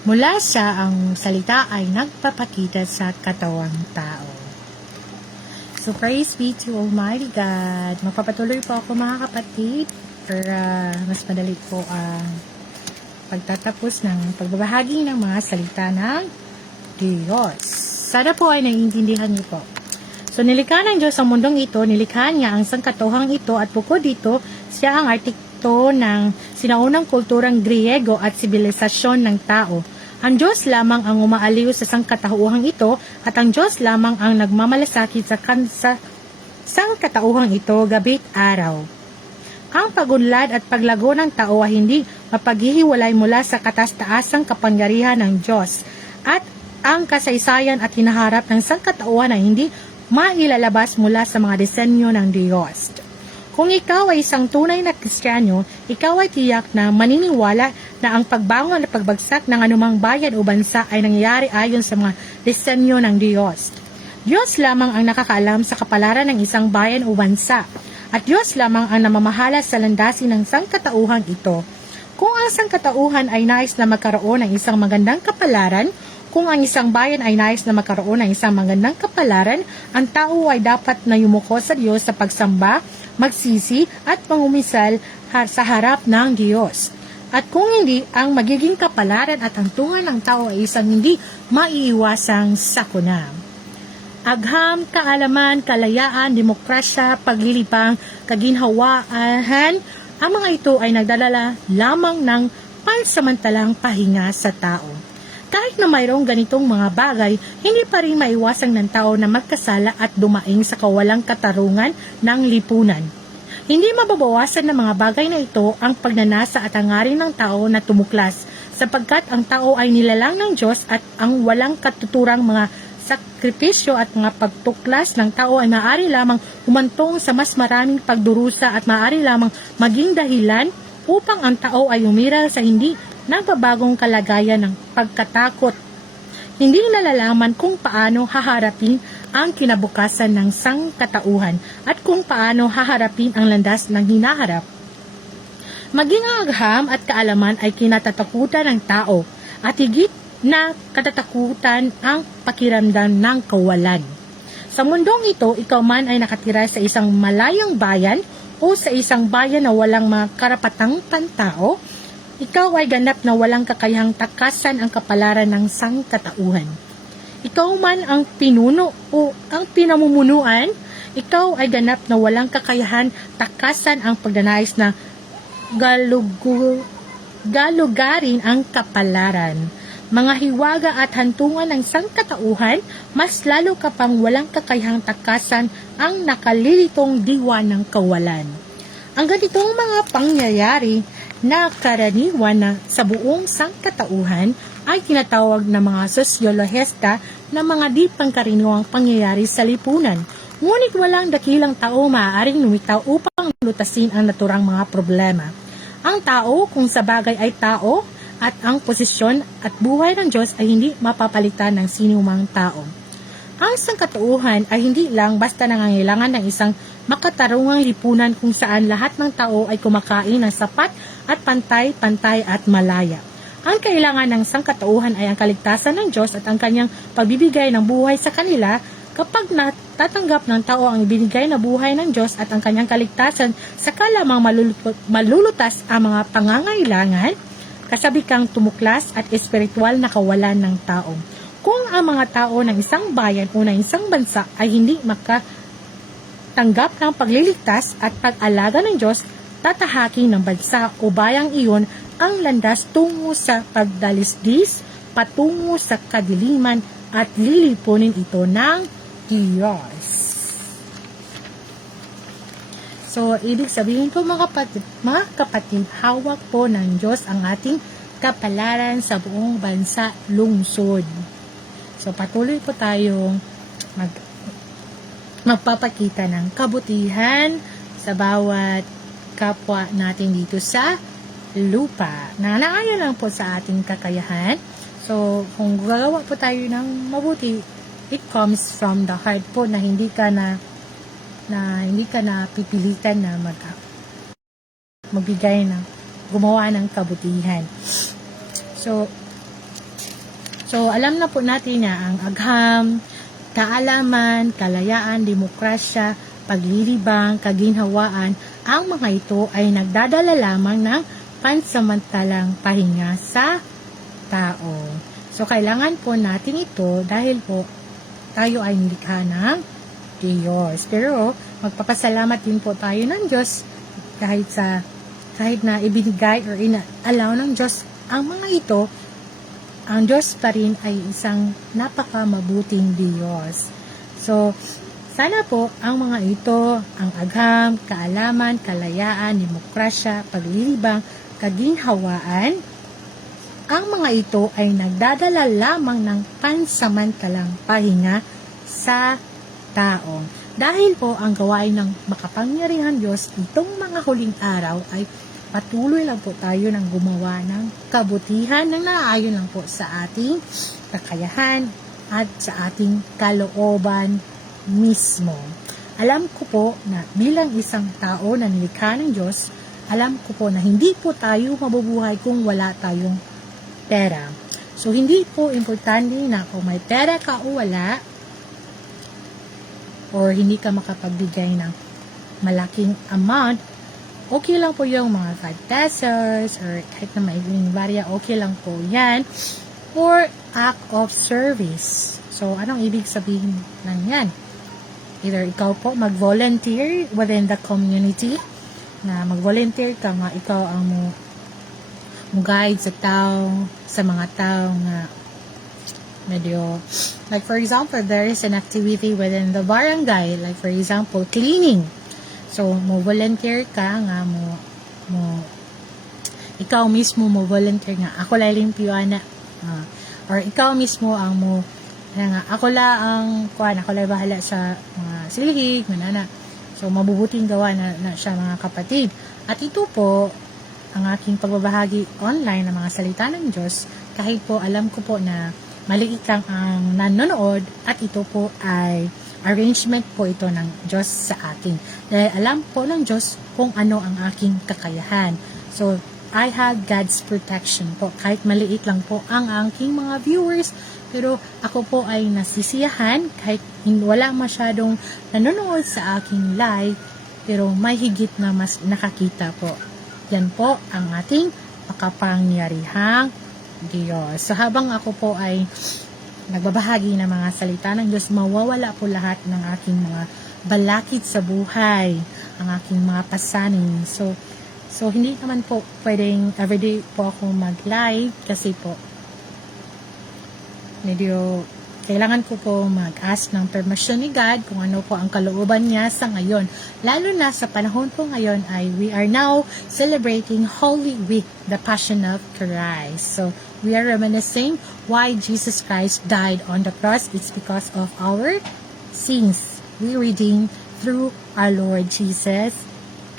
Mula sa ang salita ay nagpapakita sa katawang tao. So, praise be to Almighty God. Magpapatuloy po ako mga kapatid para mas madali po ang pagtatapos ng pagbabahagi ng mga salita ng Diyos. Sana po ay naiintindihan niyo po. So, nilikha ng Diyos ang mundong ito, nilikha niya ang sangkatauhang ito at bukod dito, siya ang arkitekto ng sinaunang kulturang Griego at sibilisasyon ng tao. Ang Diyos lamang ang umaaliw sa sangkatauhang ito at ang Diyos lamang ang nagmamalasakit sa sangkatauhang ito gabi't araw. Ang pagunlad at paglago ng tao ay hindi mapaghihiwalay mula sa kataas-taasang kapangyarihan ng Diyos at ang kasaysayan at hinaharap ng sangkatauhan ay hindi mailalabas mula sa mga disenyo ng Diyos. Kung ikaw ay isang tunay na Kristiyano, ikaw ay tiyak na maniniwala na ang pagbangon at pagbagsak ng anumang bayan o bansa ay nangyayari ayon sa mga disenyo ng Diyos. Diyos lamang ang nakakaalam sa kapalaran ng isang bayan o bansa, at Diyos lamang ang namamahala sa landasin ng sangkatauhan ito. Kung ang sangkatauhan ay nais na magkaroon ng isang magandang kapalaran, kung ang isang bayan ay nais na magkaroon ng isang magandang kapalaran, ang tao ay dapat na yumuko sa Diyos sa pagsamba, magsisi at pangumisal sa harap ng Diyos. At kung hindi, ang magiging kapalaran at hantungan ng tao ay isang hindi maiiwasang sakuna. Agham, kaalaman, kalayaan, demokrasya, paglilibang, kaginhawaan, ang mga ito ay nagdadala lamang ng pansamantalang pahinga sa tao. Kahit na mayroong ganitong mga bagay, hindi pa rin maiwasang ng tao na magkasala at dumaing sa kawalang katarungan ng lipunan. Hindi mababawasan ng mga bagay na ito ang pagnanasa at hangarin ng tao na tumuklas, sapagkat ang tao ay nilalang ng Diyos at ang walang katuturang mga sakripisyo at mga pagtuklas ng tao ay maaari lamang humantong sa mas maraming pagdurusa at maaari lamang maging dahilan upang ang tao ay umiral sa hindi nagbabagong kalagayan ng pagkatakot. Hindi nalalaman kung paano haharapin ang kinabukasan ng sangkatauhan at kung paano haharapin ang landas ng hinaharap. Maging ang agham at kaalaman ay kinatatakutan ng tao at higit na katatakutan ang pakiramdam ng kawalan. Sa mundong ito, ikaw man ay nakatira sa isang malayang bayan o sa isang bayan na walang mga karapatang pantao, ikaw ay ganap na walang kakayahang takasan ang kapalaran ng sangkatauhan. Ikaw man ang pinuno o ang pinamumunuan, ikaw ay ganap na walang kakayahan takasan ang pagdanais na galugarin ang kapalaran. mga hiwaga at hantungan ng sangkatauhan, mas lalo ka pang walang kakayahang takasan ang nakalilitong diwa ng kawalan. Ang ganitong mga pangyayari na karaniwan na sa buong sangkatauhan ay tinatawag na mga sosyologista na mga di pangkaraniwang pangyayari sa lipunan. Ngunit walang dakilang tao maaaring lumitaw upang lutasin ang naturang mga problema. Ang tao, kung sa bagay ay tao, at ang posisyon at buhay ng Diyos ay hindi mapapalitan ng sinumang tao. Ang sangkatauhan ay hindi lang basta nangangailangan ng isang makatarungang lipunan kung saan lahat ng tao ay kumakain ng sapat at pantay-pantay at malaya. Ang kailangan ng sangkatauhan ay ang kaligtasan ng Diyos at ang kanyang pagbibigay ng buhay sa kanila. Kapag natatanggap ng tao ang ibinigay na buhay ng Diyos at ang kanyang kaligtasan, saka lamang malulutas ang mga pangangailangan, kasabikang tumuklas at espiritual na kawalan ng tao. Kung ang mga tao ng isang bayan o ng isang bansa ay hindi makatanggap ng pagliligtas at pag-alaga ng Diyos, tatahakin ng bansa o bayang iyon ang landas tungo sa pagdalisdis, patungo sa kadiliman at lilipunin ito ng Diyos. So, ibig sabihin po mga kapatid, hawak po ng Diyos ang ating kapalaran sa buong bansa, lungsod. So, patuloy po tayong magpapakita ng kabutihan sa bawat kapwa natin dito sa lupa. Nangangailangan lang po sa ating kakayahan. So, kung gagawa po tayo ng mabuti, it comes from the heart po na hindi ka na pipilitan na magbigay ng gumawa ng kabutihan. So alam na po natin na ang agham, kaalaman, kalayaan, demokrasya, paglilibang, kaginhawaan, ang mga ito ay nagdadala lamang ng pansamantalang pahinga sa tao. So kailangan po natin ito dahil po tayo ay nilikha ng Diyos. Pero magpapasalamat din po tayo ng Diyos kahit na ibinigay or inalaw ng Diyos ang mga ito, ang Diyos pa rin ay isang napakamabuting Diyos. So, sana po ang mga ito, ang agham, kaalaman, kalayaan, demokrasya, paglilibang, kaginhawaan, ang mga ito ay nagdadala lamang ng pansamantalang pahinga sa tao. Dahil po ang gawain ng makapangyarihan Diyos itong mga huling araw ay patuloy lang po tayo ng gumawa ng kabutihan ng naayon lang po sa ating kakayahan at sa ating kalooban mismo. Alam ko po na bilang isang tao na nilikha ng Diyos, alam ko po na hindi po tayo mabubuhay kung wala tayong pera. So, hindi po importante na kung may pera ka o wala, or hindi ka makapagbigay ng malaking amount, okay lang po yung mga 5 pesos or kahit na maiging barya, okay lang po yan. Or act of service. So, anong ibig sabihin ng yan? Either ikaw po mag-volunteer within the community, na mag-volunteer ka nga, ikaw ang guide sa tao, sa mga tao nga medyo, like for example, there is an activity within the barangay, like for example, cleaning. So, mo-volunteer ka nga, ikaw mismo mo-volunteer nga, ako lang limpyuan na, or ikaw mismo ang nga, ako lang bahala sa mga silhig, manana. So, mabubuting gawa na siya mga kapatid. At ito po, ang aking pagbabahagi online ng mga salita ng Diyos, kahit po alam ko po na maliit lang ang nanonood at ito po ay arrangement po ito ng Diyos sa akin. Dahil alam po ng Diyos kung ano ang aking kakayahan. So, I have God's protection po. Kahit maliit lang po ang aking mga viewers, pero ako po ay nasisiyahan kahit wala masyadong nanonood sa aking live, pero may higit na mas nakakita po. Yan po ang ating makapangyarihang Diyos. So, habang ako po ay nagbabahagi ng mga salita ng Diyos, mawawala po lahat ng aking mga balakid sa buhay, ang aking mga pasanin. So hindi naman po pwedeng everyday po ako mag-live kasi po medyo kailangan ko po mag-ask ng permission ni God kung ano po ang kalooban niya sa ngayon. Lalo na sa panahon po ngayon ay we are now celebrating Holy Week, the Passion of Christ. So, we are reminiscing why Jesus Christ died on the cross. It's because of our sins. We redeemed through our Lord Jesus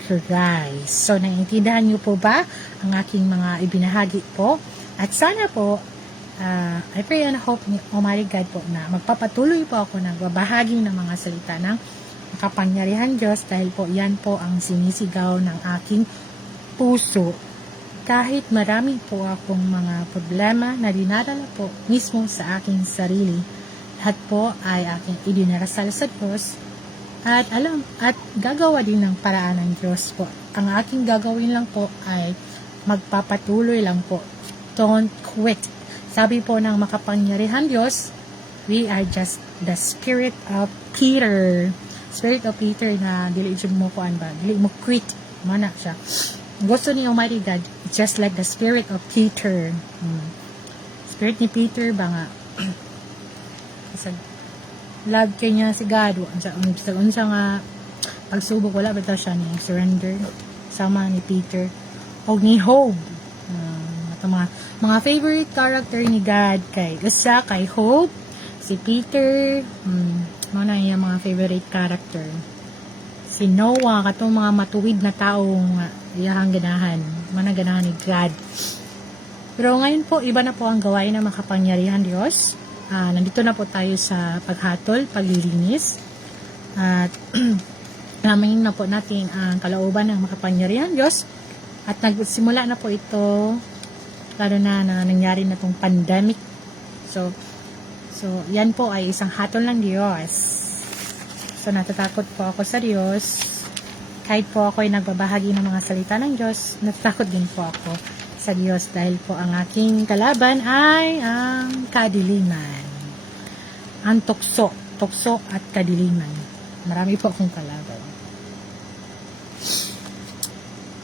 Christ. So, naiintindihan niyo po ba ang aking mga ibinahagi po? At sana po, I pray and hope ni Almighty God po na magpapatuloy po ako ng babahagi ng mga salita ng makapangyarihan Diyos dahil po yan po ang sinisigaw ng aking puso. Kahit marami po akong mga problema na dinadala po mismo sa aking sarili, lahat po ay aking idinarasal sa Diyos at gagawa din ng paraan ng Diyos po. Ang aking gagawin lang po ay magpapatuloy lang po. Don't quit. Sabi po ng makapangyarihan Diyos, we are just the spirit of Peter. Spirit of Peter na dili mo kuan ba? Dili mo quit. Mana siya. Gusto ni Almighty God, it's just like the spirit of Peter. Spirit ni Peter ba nga? Love kay niya si God. Unsa nga pagsubok wala ba siya ni surrender sama ni Peter o ni Job. Mga favorite character ni God kay Job, si Peter, mga yung mga favorite character. Si Noah, katong mga matuwid na taong iyahang ganahan, managanahan ni God. Pero ngayon po, iba na po ang gawain ng makapangyarihan Diyos. Nandito na po tayo sa paghatol, paglilinis. At alamin na po natin ang kalooban ng makapangyarihan Diyos. At nagsimula na po ito lalo na nangyari na tong pandemic. So yan po ay isang hatol ng Diyos. So natatakot po ako sa Diyos. Kahit po ako ay nagbabahagi ng mga salita ng Diyos, natatakot din po ako sa Diyos dahil po ang aking kalaban ay ang kadiliman. Ang tukso at kadiliman. Marami po akong kalaban.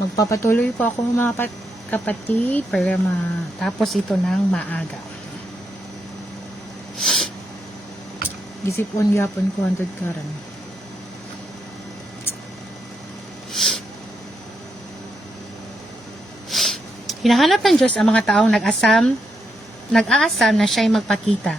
Magpapatuloy po ako mga kapatid para matapos ito ng maaga. Gisipon yapon ko 100 karan. Hinahanap ng Diyos ang mga taong nag-aasam na siya'y magpakita.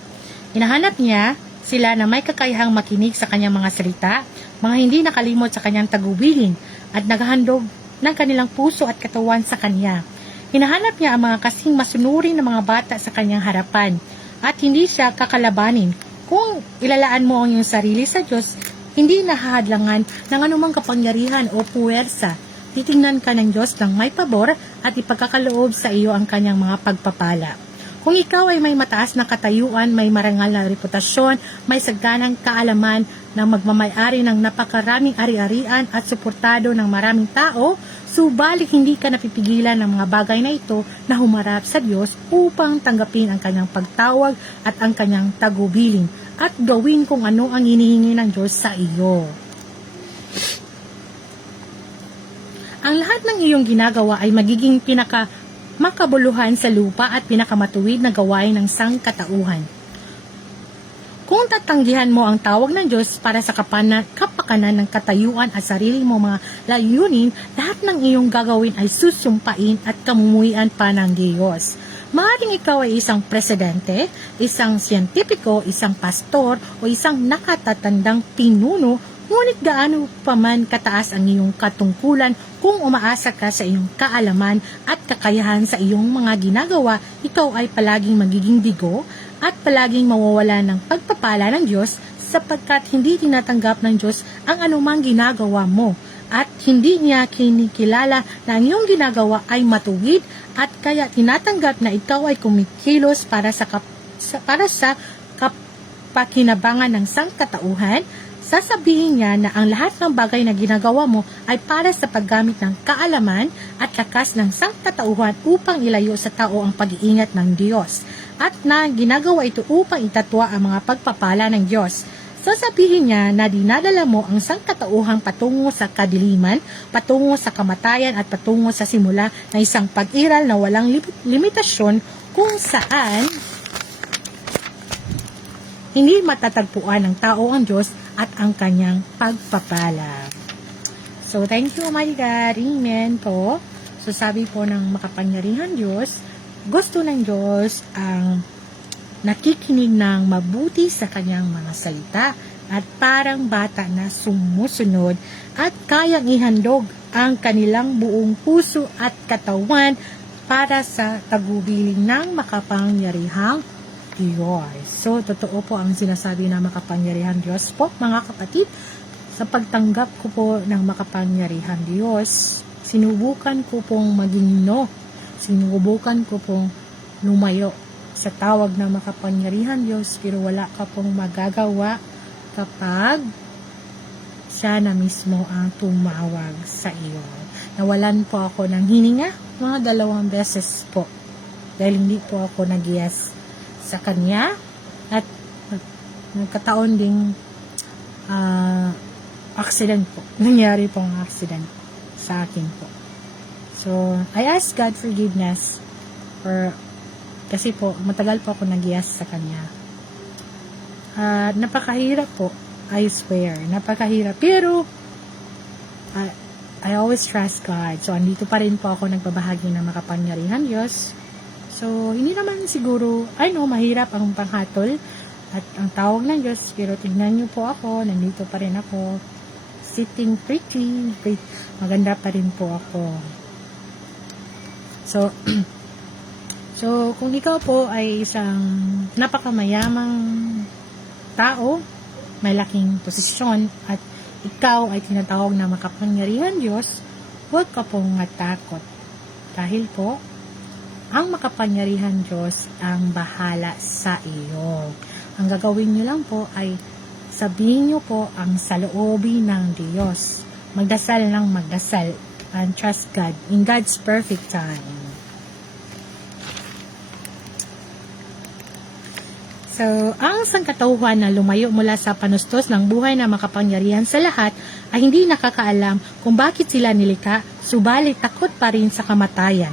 Hinahanap niya sila na may kakayahang makinig sa kanyang mga salita, mga hindi nakalimot sa kanyang tagubilin, at naghahandog ng kanilang puso at katawan sa kanya. Hinahanap niya ang mga kasing masunurin ng mga bata sa kanyang harapan at hindi siya kakalabanin. Kung ilalaan mo ang iyong sarili sa Diyos, hindi nahahadlangan ng anumang kapangyarihan o puwersa. Titingnan ka ng Diyos ng may pabor at ipagkakaloob sa iyo ang kanyang mga pagpapala. Kung ikaw ay may mataas na katayuan, may marangal na reputasyon, may saganang kaalaman na magmamayari ng napakaraming ari-arian at suportado ng maraming tao, subalit hindi ka napipigilan ng mga bagay na ito na humarap sa Diyos upang tanggapin ang kanyang pagtawag at ang kanyang tagubilin at gawin kung ano ang hinihingi ng Diyos sa iyo. Ang lahat ng iyong ginagawa ay magiging makabuluhan sa lupa at pinakamatuwid na gawain ng sangkatauhan. Kung tatanggihan mo ang tawag ng Diyos para sa kapakanan ng katayuan at sarili mo mga layunin, lahat ng iyong gagawin ay susumpain at kamumuhian pa ng Diyos. Maaaring ikaw ay isang presidente, isang siyentipiko, isang pastor, o isang nakatatandang pinuno, ngunit gaano pa man kataas ang iyong katungkulan kung umaasa ka sa iyong kaalaman at kakayahan sa iyong mga ginagawa, ikaw ay palaging magiging bigo at palaging mawawala ng pagpapala ng Diyos sapagkat hindi tinatanggap ng Diyos ang anumang ginagawa mo at hindi niya kinikilala na ang iyong ginagawa ay matuwid at kaya tinatanggap na ikaw ay kumikilos para sa kapakinabangan ng sangkatauhan. Sasabihin niya na ang lahat ng bagay na ginagawa mo ay para sa paggamit ng kaalaman at lakas ng sangkatauhan upang ilayo sa tao ang pag-iingat ng Diyos at na ginagawa ito upang itatwa ang mga pagpapala ng Diyos. Sasabihin niya na dinadala mo ang sangkatauhang patungo sa kadiliman, patungo sa kamatayan at patungo sa simula ng isang pag-iral na walang limitasyon kung saan hindi matatagpuan ng tao ang Diyos at ang kanyang pagpapala. So, thank you, my God. Amen po. So, sabi po ng makapangyarihan Diyos, gusto ng Diyos ang nakikinig ng mabuti sa kanyang mga salita at parang bata na sumusunod at kayang ihandog ang kanilang buong puso at katawan para sa tagubilin ng makapangyarihang Diyos. So, totoo po ang sinasabi ng makapangyarihang Diyos po, mga kapatid. Sa pagtanggap ko po ng makapangyarihan Diyos, sinubukan ko pong maging no. Sinubukan ko pong lumayo sa tawag ng makapangyarihan Diyos, pero wala ka pong magagawa kapag siya na mismo ang tumawag sa iyo. Nawalan po ako ng hininga mga 2 beses po dahil hindi po ako nag-yes sa kanya at nagkataon ding accident po. Nangyari pong accident sa akin po. So, I ask God forgiveness kasi po, matagal po ako nag-yes sa kanya. Napakahirap po, I swear. Napakahirap. Pero, I always trust God. So, andito pa rin po ako nagbabahagi ng makapangyarihan Diyos. So, hindi naman siguro, mahirap ang panghatol at ang tawag ng Diyos. Pero, tignan niyo po ako, nandito pa rin ako. Sitting pretty. Maganda pa rin po ako. So, kung ikaw po ay isang napakamayamang tao, may laking posisyon, at ikaw ay tinatawag na makapangyarihan Diyos, huwag ka pong matakot. Dahil po, ang makapangyarihan Diyos ang bahala sa iyo. Ang gagawin niyo lang po ay sabihin niyo po ang saloobin ng Diyos. Magdasal ng magdasal and trust God in God's perfect time. So, ang sangkatauhan na lumayo mula sa panustos ng buhay na makapangyarihan sa lahat ay hindi nakakaalam kung bakit sila nilikha, subalit takot pa rin sa kamatayan.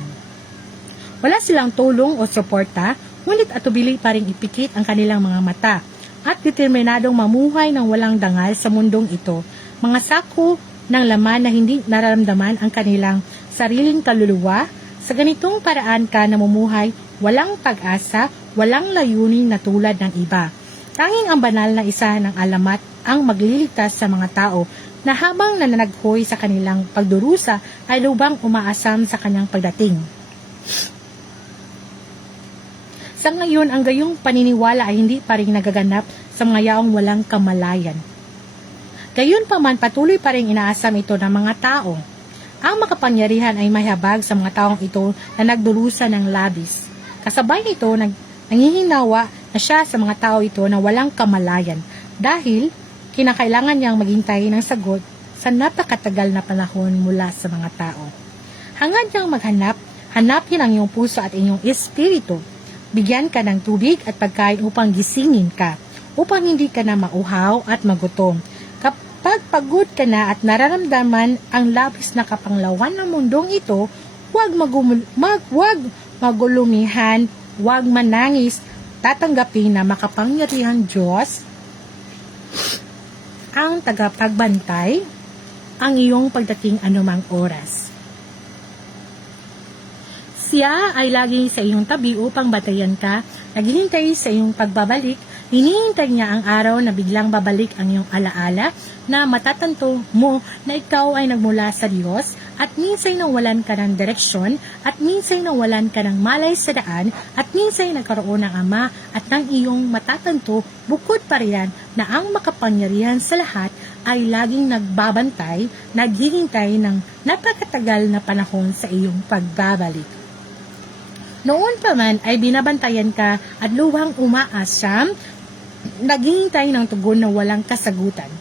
Wala silang tulong o suporta, ngunit atubili pa rin ipikit ang kanilang mga mata at determinadong mamuhay ng walang dangal sa mundong ito, mga sako ng laman na hindi nararamdaman ang kanilang sariling kaluluwa. Sa ganitong paraan ka namumuhay, walang pag-asa, walang layunin na tulad ng iba. Tanging ang banal na isa ng alamat ang magliligtas sa mga tao na habang nananaghoy sa kanilang pagdurusa ay lubang umaasam sa kanyang pagdating. Sa ngayon, ang gayong paniniwala ay hindi pa rin nagaganap sa mga yaong walang kamalayan. Gayon pa man, patuloy pa rin inaasam ito ng mga tao. Ang makapangyarihan ay mahabag sa mga taong ito na nagdurusa ng labis. Kasabay nito, nangihinawa na siya sa mga tao ito na walang kamalayan dahil kinakailangan niyang maghintay ng sagot sa napakatagal na panahon mula sa mga tao. Hangad niyang maghanap, hanapin ang iyong puso at inyong espiritu. Bigyan ka ng tubig at pagkain upang gisingin ka, upang hindi ka na mauhaw at magutom. Kapag pagod ka na at nararamdaman ang labis na kapanglawan ng mundong ito, huwag magulumihan, huwag manangis, tatanggapin na makapangyarihan Diyos ang tagapagbantay ang iyong pagdating anumang oras. Siya ay lagi sa iyong tabi upang batayan ka, naghihintay sa iyong pagbabalik, hinihintay niya ang araw na biglang babalik ang iyong alaala na matatanto mo na ikaw ay nagmula sa Diyos at minsan nawalan ka ng direksyon at minsan nawalan ka ng malay sa daan at minsan nagkaroon ng ama at ng iyong matatanto bukod pa riyan na ang makapangyarihan sa lahat ay laging nagbabantay, naghihintay ng napakatagal na panahon sa iyong pagbabalik. Noon pa man ay binabantayan ka at luwang umaasam, naghihintay ng tugon na walang kasagutan.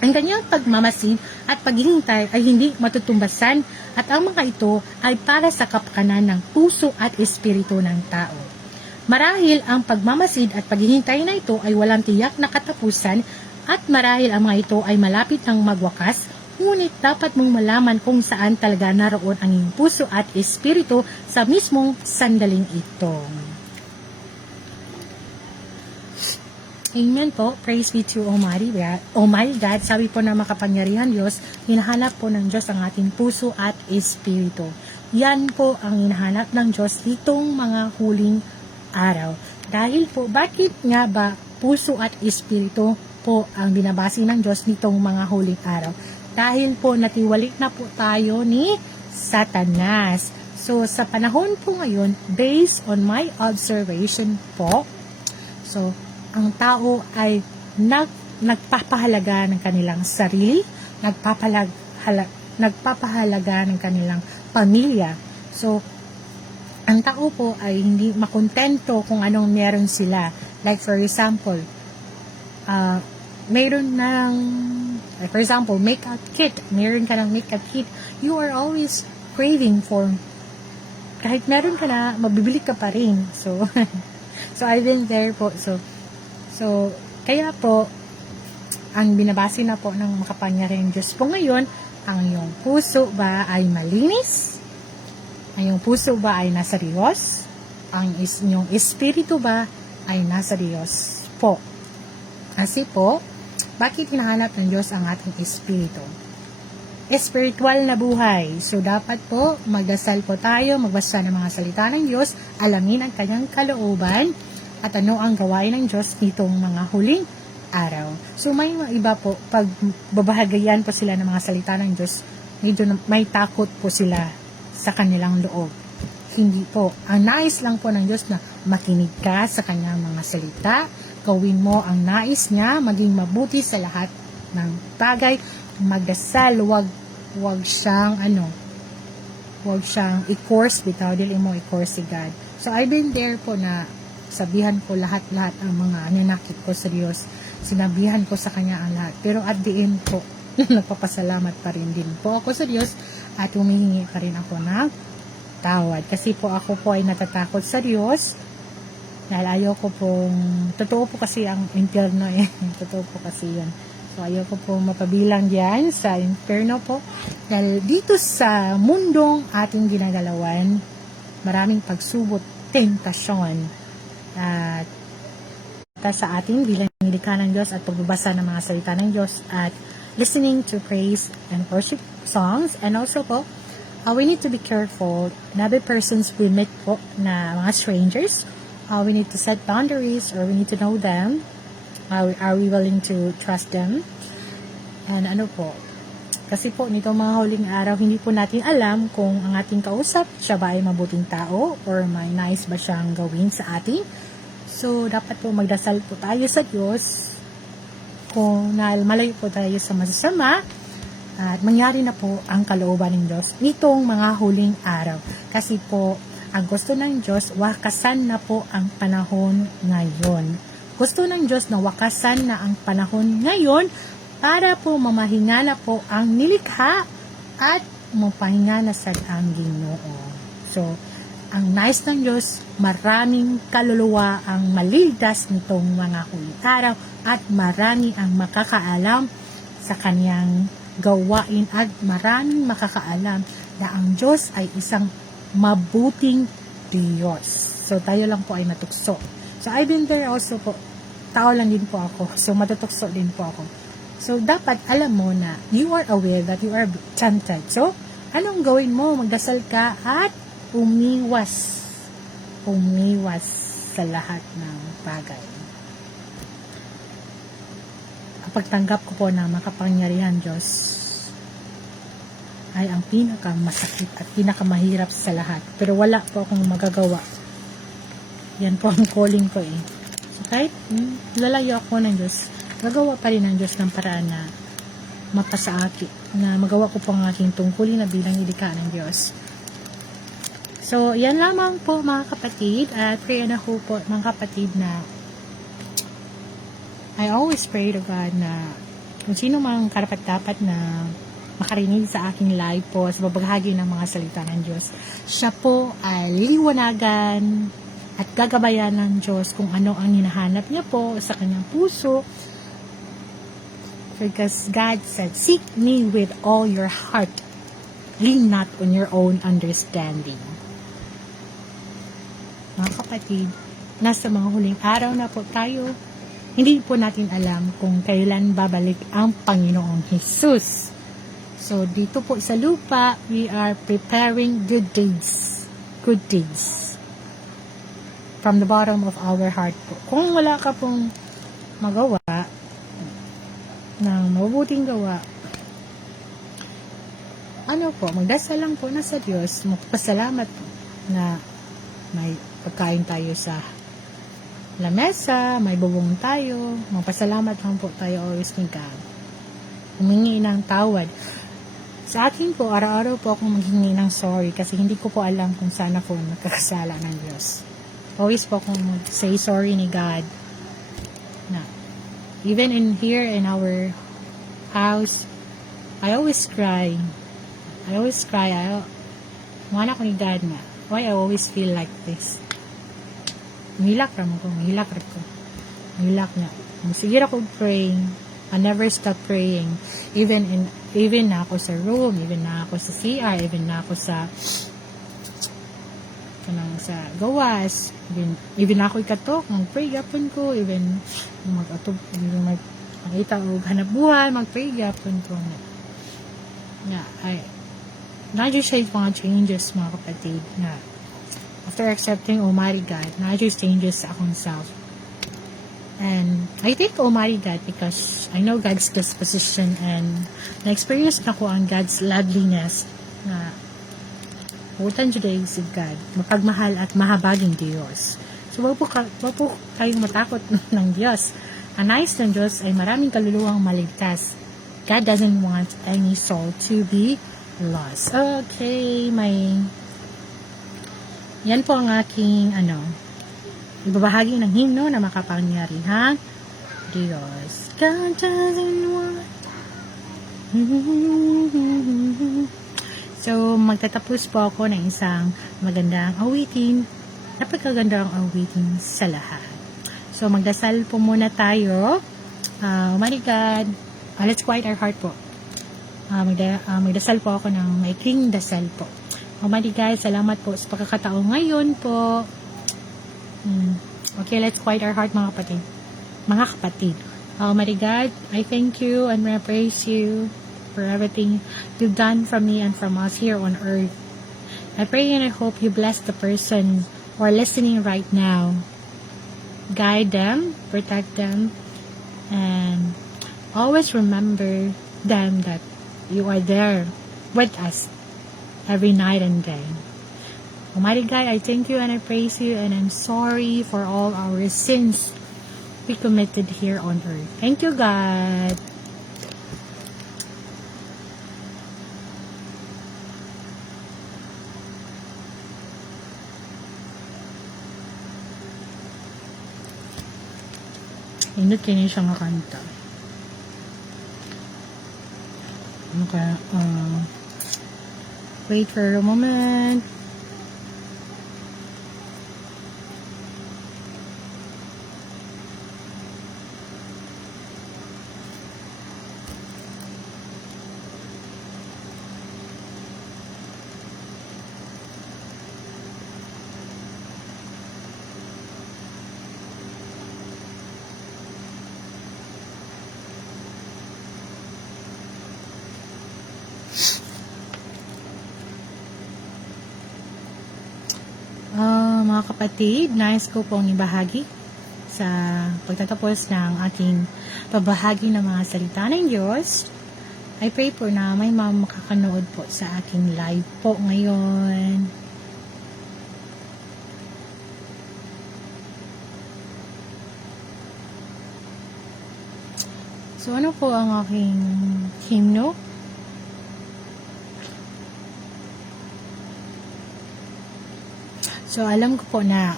Ang kanyang pagmamasid at paghihintay ay hindi matutumbasan at ang mga ito ay para sa kapakanan ng puso at espiritu ng tao. Marahil ang pagmamasid at paghihintay na ito ay walang tiyak na katapusan at marahil ang mga ito ay malapit ng magwakas, ngunit dapat mong malaman kung saan talaga naroon ang iyong puso at espiritu sa mismong sandaling ito. Amen po. Praise be to Almighty God. Almighty God, sabi po na makapangyarihan Diyos, hinahanap po ng Diyos ang ating puso at espiritu. Yan po ang hinahanap ng Diyos ditong mga huling araw. Dahil po, bakit nga ba puso at espiritu po ang binabasi ng Diyos nitong mga huling araw? Dahil po natiwalik na po tayo ni Satanas. So, sa panahon po ngayon, based on my observation po, so, ang tao ay nagpapahalaga ng kanilang sarili, nagpapahalaga ng kanilang pamilya. So, ang tao po ay hindi makontento kung anong meron sila. Like for example, mayroon ng, like for example, makeup kit. Meron ka ng makeup kit. You are always craving for, kahit meron ka na, mabibili ka pa rin. So, so I've been there po. So, kaya po, ang binabase na po ng makapangyarihang Diyos po ngayon, ang iyong puso ba ay malinis? Ang iyong puso ba ay nasa Diyos? Ang iyong espiritu ba ay nasa Diyos po? Kasi po, bakit hinahanap ng Diyos ang ating espiritu? Spiritual na buhay. So, dapat po, magdasal po tayo, magbasa ng mga salita ng Diyos, alamin ang kanyang kalooban, at ano ang gawain ng Diyos nitong mga huling araw. So, may mga iba po, pag babahagayan po sila ng mga salita ng Diyos, medyo may takot po sila sa kanilang loob. Hindi po. Ang nais lang po ng Diyos na makinig ka sa kanyang mga salita, gawin mo ang nais niya, maging mabuti sa lahat ng bagay, magdasal, wag siyang i-course, bitaw, dili mo i-course si God. So, I've been there po na sabihan ko lahat-lahat ang mga nanakit ko sa Diyos. Sinabihan ko sa Kanya ang lahat. Pero at the end po, nagpapasalamat pa rin din po ako sa Diyos at humihingi pa rin ako ng tawad. Kasi po ako po ay natatakot sa Diyos dahil ayoko pong, totoo po kasi ang impyerno eh. Totoo po kasi yan. So ayoko po mapabilang diyan sa impyerno po. Dahil dito sa mundong ating ginagalawan, maraming pagsubot, tentasyon, at sa ating bilang nilikha ng Diyos at pagbabasa ng mga salita ng Diyos at listening to praise and worship songs. And also po, we need to be careful na other persons we meet po na mga strangers. We need to set boundaries or we need to know them. Are we willing to trust them? And ano po, kasi po nitong mga huling araw, hindi po natin alam kung ang ating kausap, siya ba ay mabuting tao or may nais ba siyang gawin sa atin. So, dapat po magdasal po tayo sa Diyos kung malayo po tayo sa masasama at mangyari na po ang kalooban ng Diyos nitong mga huling araw. Kasi po, ang gusto ng Diyos, wakasan na po ang panahon ngayon. Gusto ng Diyos na wakasan na ang panahon ngayon para po mamahinga na po ang nilikha at mapahinga na sa ang Ginoo. So, ang nais ng Diyos, maraming kaluluwa ang maliligtas nitong mga huling araw at marami ang makakaalam sa kanyang gawain at maraming makakaalam na ang Diyos ay isang mabuting Diyos. So, tayo lang po ay matukso. So, I've been there also po. Tao lang din po ako. So, matutukso din po ako. So, dapat alam mo na you are aware that you are tempted. So, anong gawin mo? Magdasal ka at umiwas sa lahat ng bagay. Ang pagtanggap ko po na makapangyarihan Diyos ay ang pinakamasakit at pinakamahirap sa lahat. Pero wala po akong magagawa. Yan po ang calling ko eh. So kahit lalayo ako ng Diyos, gagawa pa rin ng Diyos ng paraan na mapasaaki, na magawa ko po ang aking tungkulin na bilang nilikha ng Diyos. So, yan lamang po mga kapatid. At pray na po mga kapatid na I always pray to God na kung sino mang karapat-dapat na makarinig sa aking live po sa babaghagi ng mga salita ng Diyos, siya po ay liliwanagan at gagabayan ng Diyos kung ano ang hinahanap niya po sa kanyang puso. Because God said, seek me with all your heart. Lean not on your own understanding. Mga kapatid, nasa mga huling araw na po tayo. hindi po natin alam kung kailan babalik ang Panginoong Jesus. So, dito po sa lupa, we are preparing good deeds. Good deeds. From the bottom of our heart po. Kung wala ka pong magawa, ng mabubuting gawa, ano po, magdasal lang po na sa Diyos, magpasalamat po na may pagkain tayo sa lamesa, may bubong tayo, magpasalamat lang po tayo always kay God. Humingi ng tawad. Sa akin po, araw-araw po akong maghingi ng sorry kasi hindi ko po alam kung saan ako nagkakasala ng Diyos. Always po akong say sorry ni God. Na, even in here in our house, I always cry. Wala ko ni God na. Why I always feel like this? Milak na sige ako praying. I never stop praying. Even na ako sa room, even na ako sa CR, even na ako sa gawas, even na ako ikatok, mag-pray gapon ko, even makita o hanap buhay, mag-pray gapon ko. Na-just mga changes, mga kapatid, na after accepting Almighty God, na-just changes sa akong self. And I thank Almighty God because I know God's disposition and na-experience na ko ang God's loveliness na putan today si God, mapagmahal at mahabaging Diyos. So, wag po kayong matakot ng Diyos. Ang nais ng Diyos ay maraming kaluluwang maligtas. God doesn't want any soul to be lost. Okay, yan po ang aking ibabahagi ng himno na makapangyarihang Diyos. God doesn't want. So, magtatapos po ako ng isang magandang awitin. Napagkagandang awitin sa lahat. So, magdasal po muna tayo. Almighty God, let's quiet our heart po. Magdasal po ako ng maikling dasal po. Almighty God, salamat po sa pagkakataon ngayon po. Okay, let's quiet our heart mga kapatid. Almighty God, I thank you and I praise you for everything you've done from me and from us here on earth. I pray and I hope you bless the person who are listening right now. Guide them, protect them, and always remember them that you are there with us every night and day. Almighty God, I thank you and I praise you and I'm sorry for all our sins we committed here on earth. Thank you, God. Indot kayo siya nga kanta. Wait for a moment. Mga kapatid, nais ko pong ibahagi sa pagtatapos ng aking pabahagi ng mga salita ng Diyos. I pray po na may makakanood po sa aking live po ngayon. So, ano po ang aking hymno? So, alam ko po na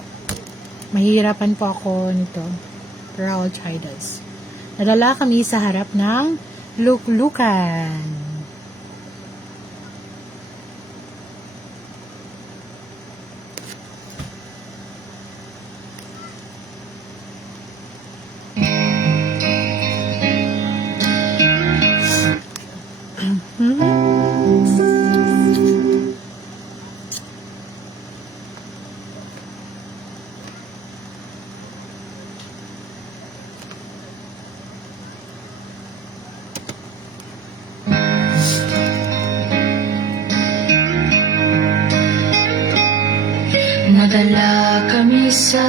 mahihirapan po ako nito. Pero I'll try this. Nadala kami sa harap ng luklukan. Dinadala kami sa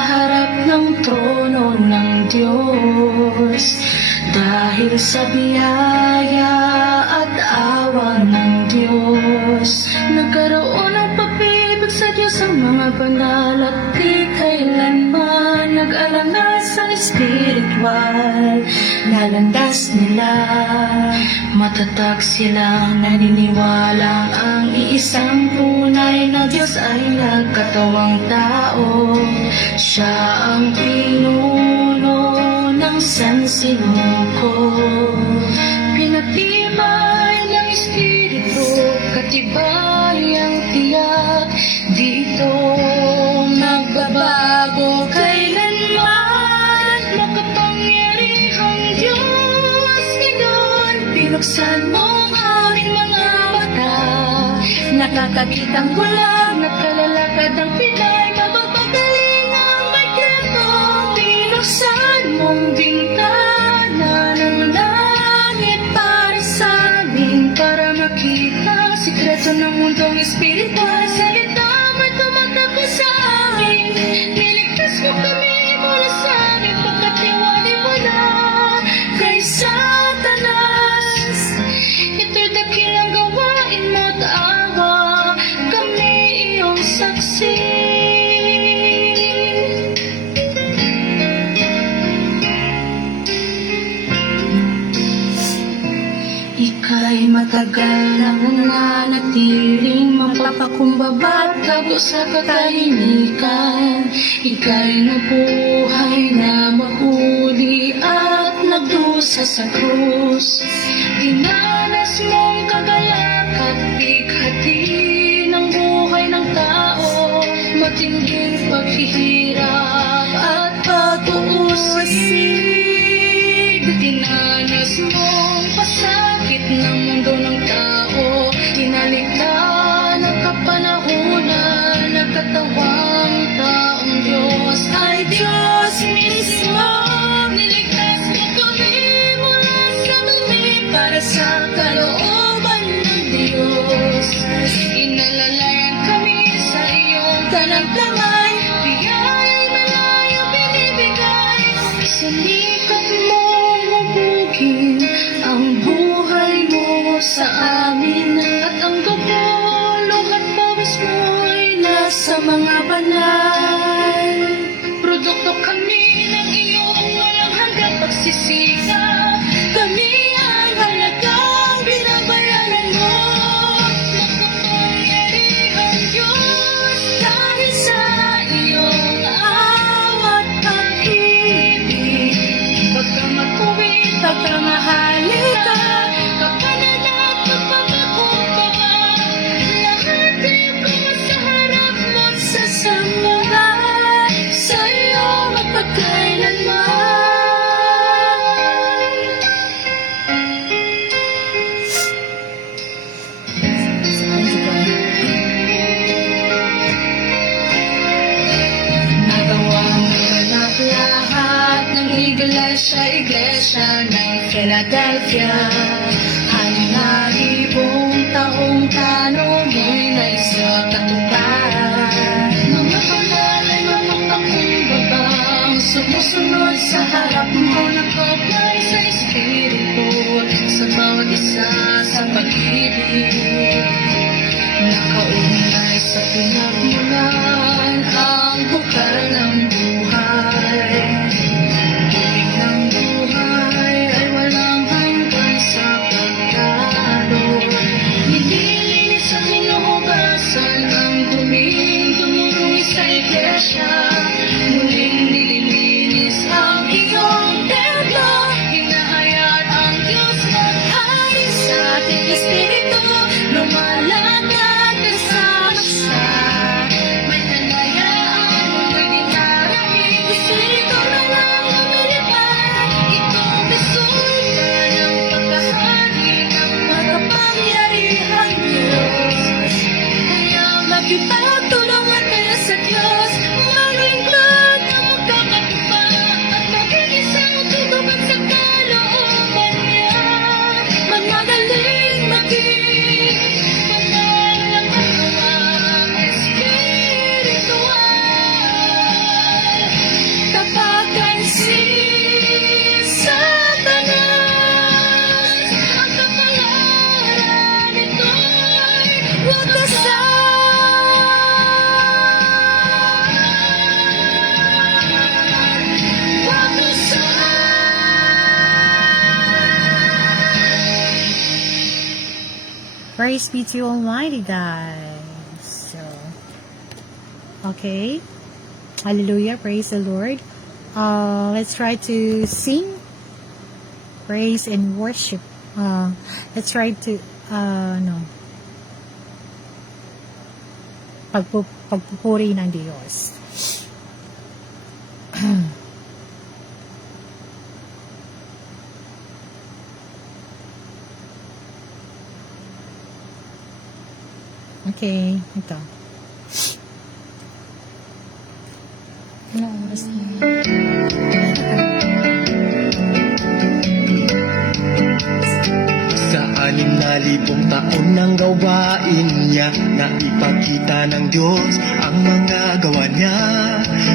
harap ng trono ng Diyos dahil sa biyaya at awa ng Diyos. Nagkaroon ng pag-ibig sa Diyos ang mga banal at di kailanman nag-alangan sa espiritual na landas nila. Matatag silang naniniwalang ang iisang tunay na Diyos ay nagkatawang tao. Siya ang pinuno ng sansinuko. Pinatibay ng espiritu, katibay ang tiyak. Dito magbabago kailanman. Makapangyarihang Diyos, ngayon pinuksan mo ang aming mga mata. Nakakakitang bulag, nakalalakad ang pilay, mapapagaling ang magkreto. Pinuksan mong bintana ng langit para sa amin, para makita ang sikreto ng mundong espiritual. Salita mo'y tumatakbo sa amin, niligtas mo kami mula sa aming pagkatiwali mula kay Satanas. Ito'y dakilang gawain mo't awa, kami iyong saksi. Ika'y matagal nang nanatiling mapapakumbaba at tago sa katahimikan. Ika'y nabuhay na mahuli at nagdusa sa krus. Dinanas mong kagalakan, bighati ng buhay ng tao, matinding paghihirap at pag-uusig. Dinanas mong pasakit ng mundo ng tao, kinalikta ng kapanahunan, nagkatawang taong Diyos ay Diyos mismo. Niligtas mo kami mula sa dumi para sa kalooban ng Diyos. Inalalayan kami sa iyong kanang kamay, biyaya'y malayo binibigay. Sa likod mong hubugin ang buhay mo sa amin, at ang gabulong at pawis mo'y nasa mga banal. Produkto kami ng iyong walang hanggang pagsisika. Kami ang halagang binabayaran mo. Makapangyarihang Diyos, dahil sa iyong awa at pag-ibig. Pagkamatuwid, pagkamahalin ka, kapananan at pagkakumbaba. Lahat ay ko sa harap mo't sasamba, sa iyo magpagkailanman. Nagawa mo na lahat ng iglesia ng Philadelphia. Hanahibong taong tanong mo'y naisa katuparan. Mga pangalay mamakakumbabang sumusunod sa harap mo, nakablay sa espiritu, sa bawat isa sa pag-ibig. Nakaugnay sa pinagmulan ang bukal ng buhay. Ibig ng buhay ay walang hanggan sa pagkalo. Nililinis at hinuhugasan ang duming dumurong sa iglesia. Muling nililinis ang iyong templo. Hinahayaan ang Diyos mag-alis sa ating espiritu. Lumalakad kasama siya. May Praise be to Almighty God. So, okay. Hallelujah. Praise the Lord. Let's try to sing praise and worship. Let's try to, pagpupuri ng Diyos. Okay, ito. Ano oras na? Sa 6,000 taon ng gawain niya, naipakita ng Diyos ang mga gawa niya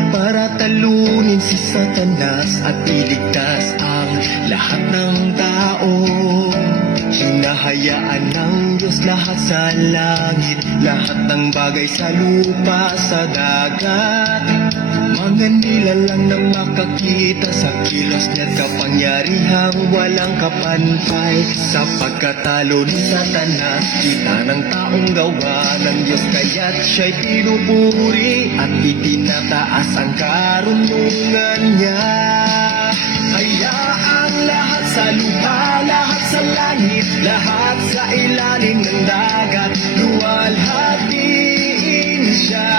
para talunin si Satanas at iligtas ang lahat ng tao. Hinahayaan ng Diyos lahat sa langit, lahat ng bagay sa lupa, sa dagat. Mga nilalang na makakita sa kilos niya't kapangyarihang walang kapantay. Sa pagkatalo ni Satanas, kita ng taong gawa ng Diyos, kaya't siya'y pinupuri at itinataas ang karunungan niya. Kaya ang lahat sa lupa, lahat sa langit, lahat sa ilalim ng dagat, luwalhatiin siya,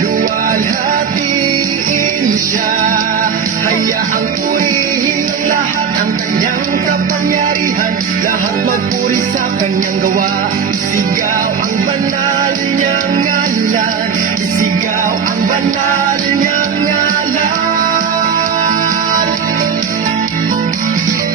luwalhatiin siya. Hayaang purihin ng lahat ang kanyang kapangyarihan, lahat magpuri sa kanyang gawa. Isigaw ang banal niyang ngalan, isigaw ang banal niyang ngalan.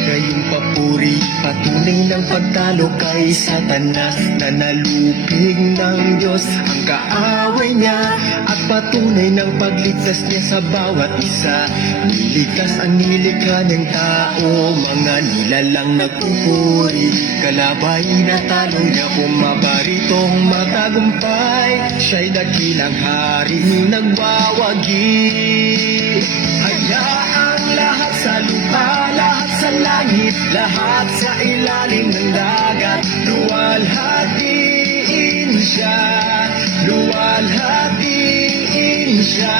Ngayong papuri, patunay ng pagtalo kay Satanas, nanalupig ng Diyos ang kaaway niya, at patunay ng pagligtas niya sa bawat isa. Niligtas ang nilikha ng tao, mga nilalang nagpupuri, kalabay na talo niya, pumabaritong matagumpay. Siya'y dakilang hari nagwawagi. Hayaang lahat sa lupa, lahat sa langit, lahat sa ilalim ng dagat, luwalhatiin siya, luwalhatiin siya.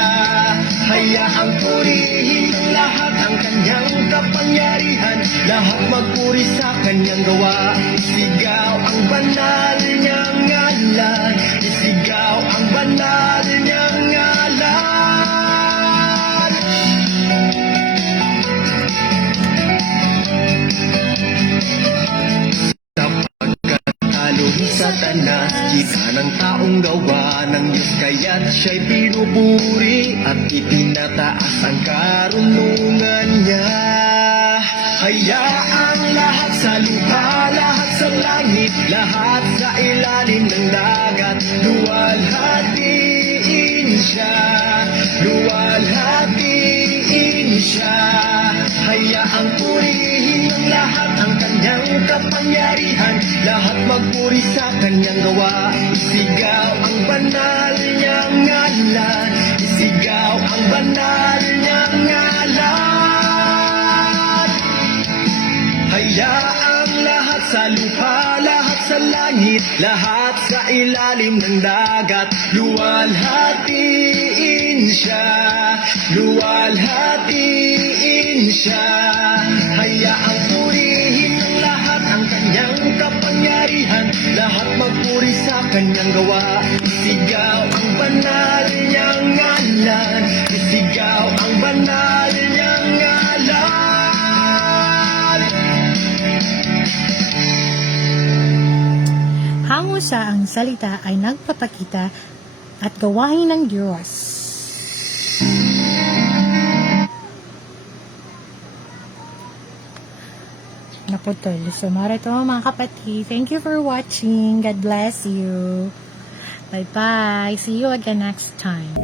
Hayaang purihin ng lahat ang kanyang kapangyarihan, lahat magpuri sa kanyang gawa. Isigaw ang banal niyang ngalan, isigaw ang banal niyang ngalan. Talo ni Satanas, kita ng taong gawa ng Diyos, kaya't siya'y pinupuri at itinataas ang karunungan niya. Hayaang lahat sa lupa, lahat sa langit, lahat sa ilalim ng dagat, luwalhatiin siya, luwalhatiin siya. Hayaang purihin ng lahat ang kanyang kapangyarihan, lahat magpuri sa kanyang gawa. Isigaw ang banal niyang ngalan, isigaw ang banal niyang ngalan. Hayaang lahat sa lupa, lahat sa langit, lahat sa ilalim ng dagat, luwalhatiin siya, luwalhatiin siya. Hayaang purihin ng lahat ang kanyang kapangyarihan, lahat magpuri sa kanyang gawa. Isigaw ang banal niyang ngalan, isigaw ang banal niyang ngalan. Hango sa ang salita ay nagpapakita at gawain ng Diyos. Naputol. So, marito mga kapatid. Thank you for watching. God bless you. Bye-bye. See you again next time.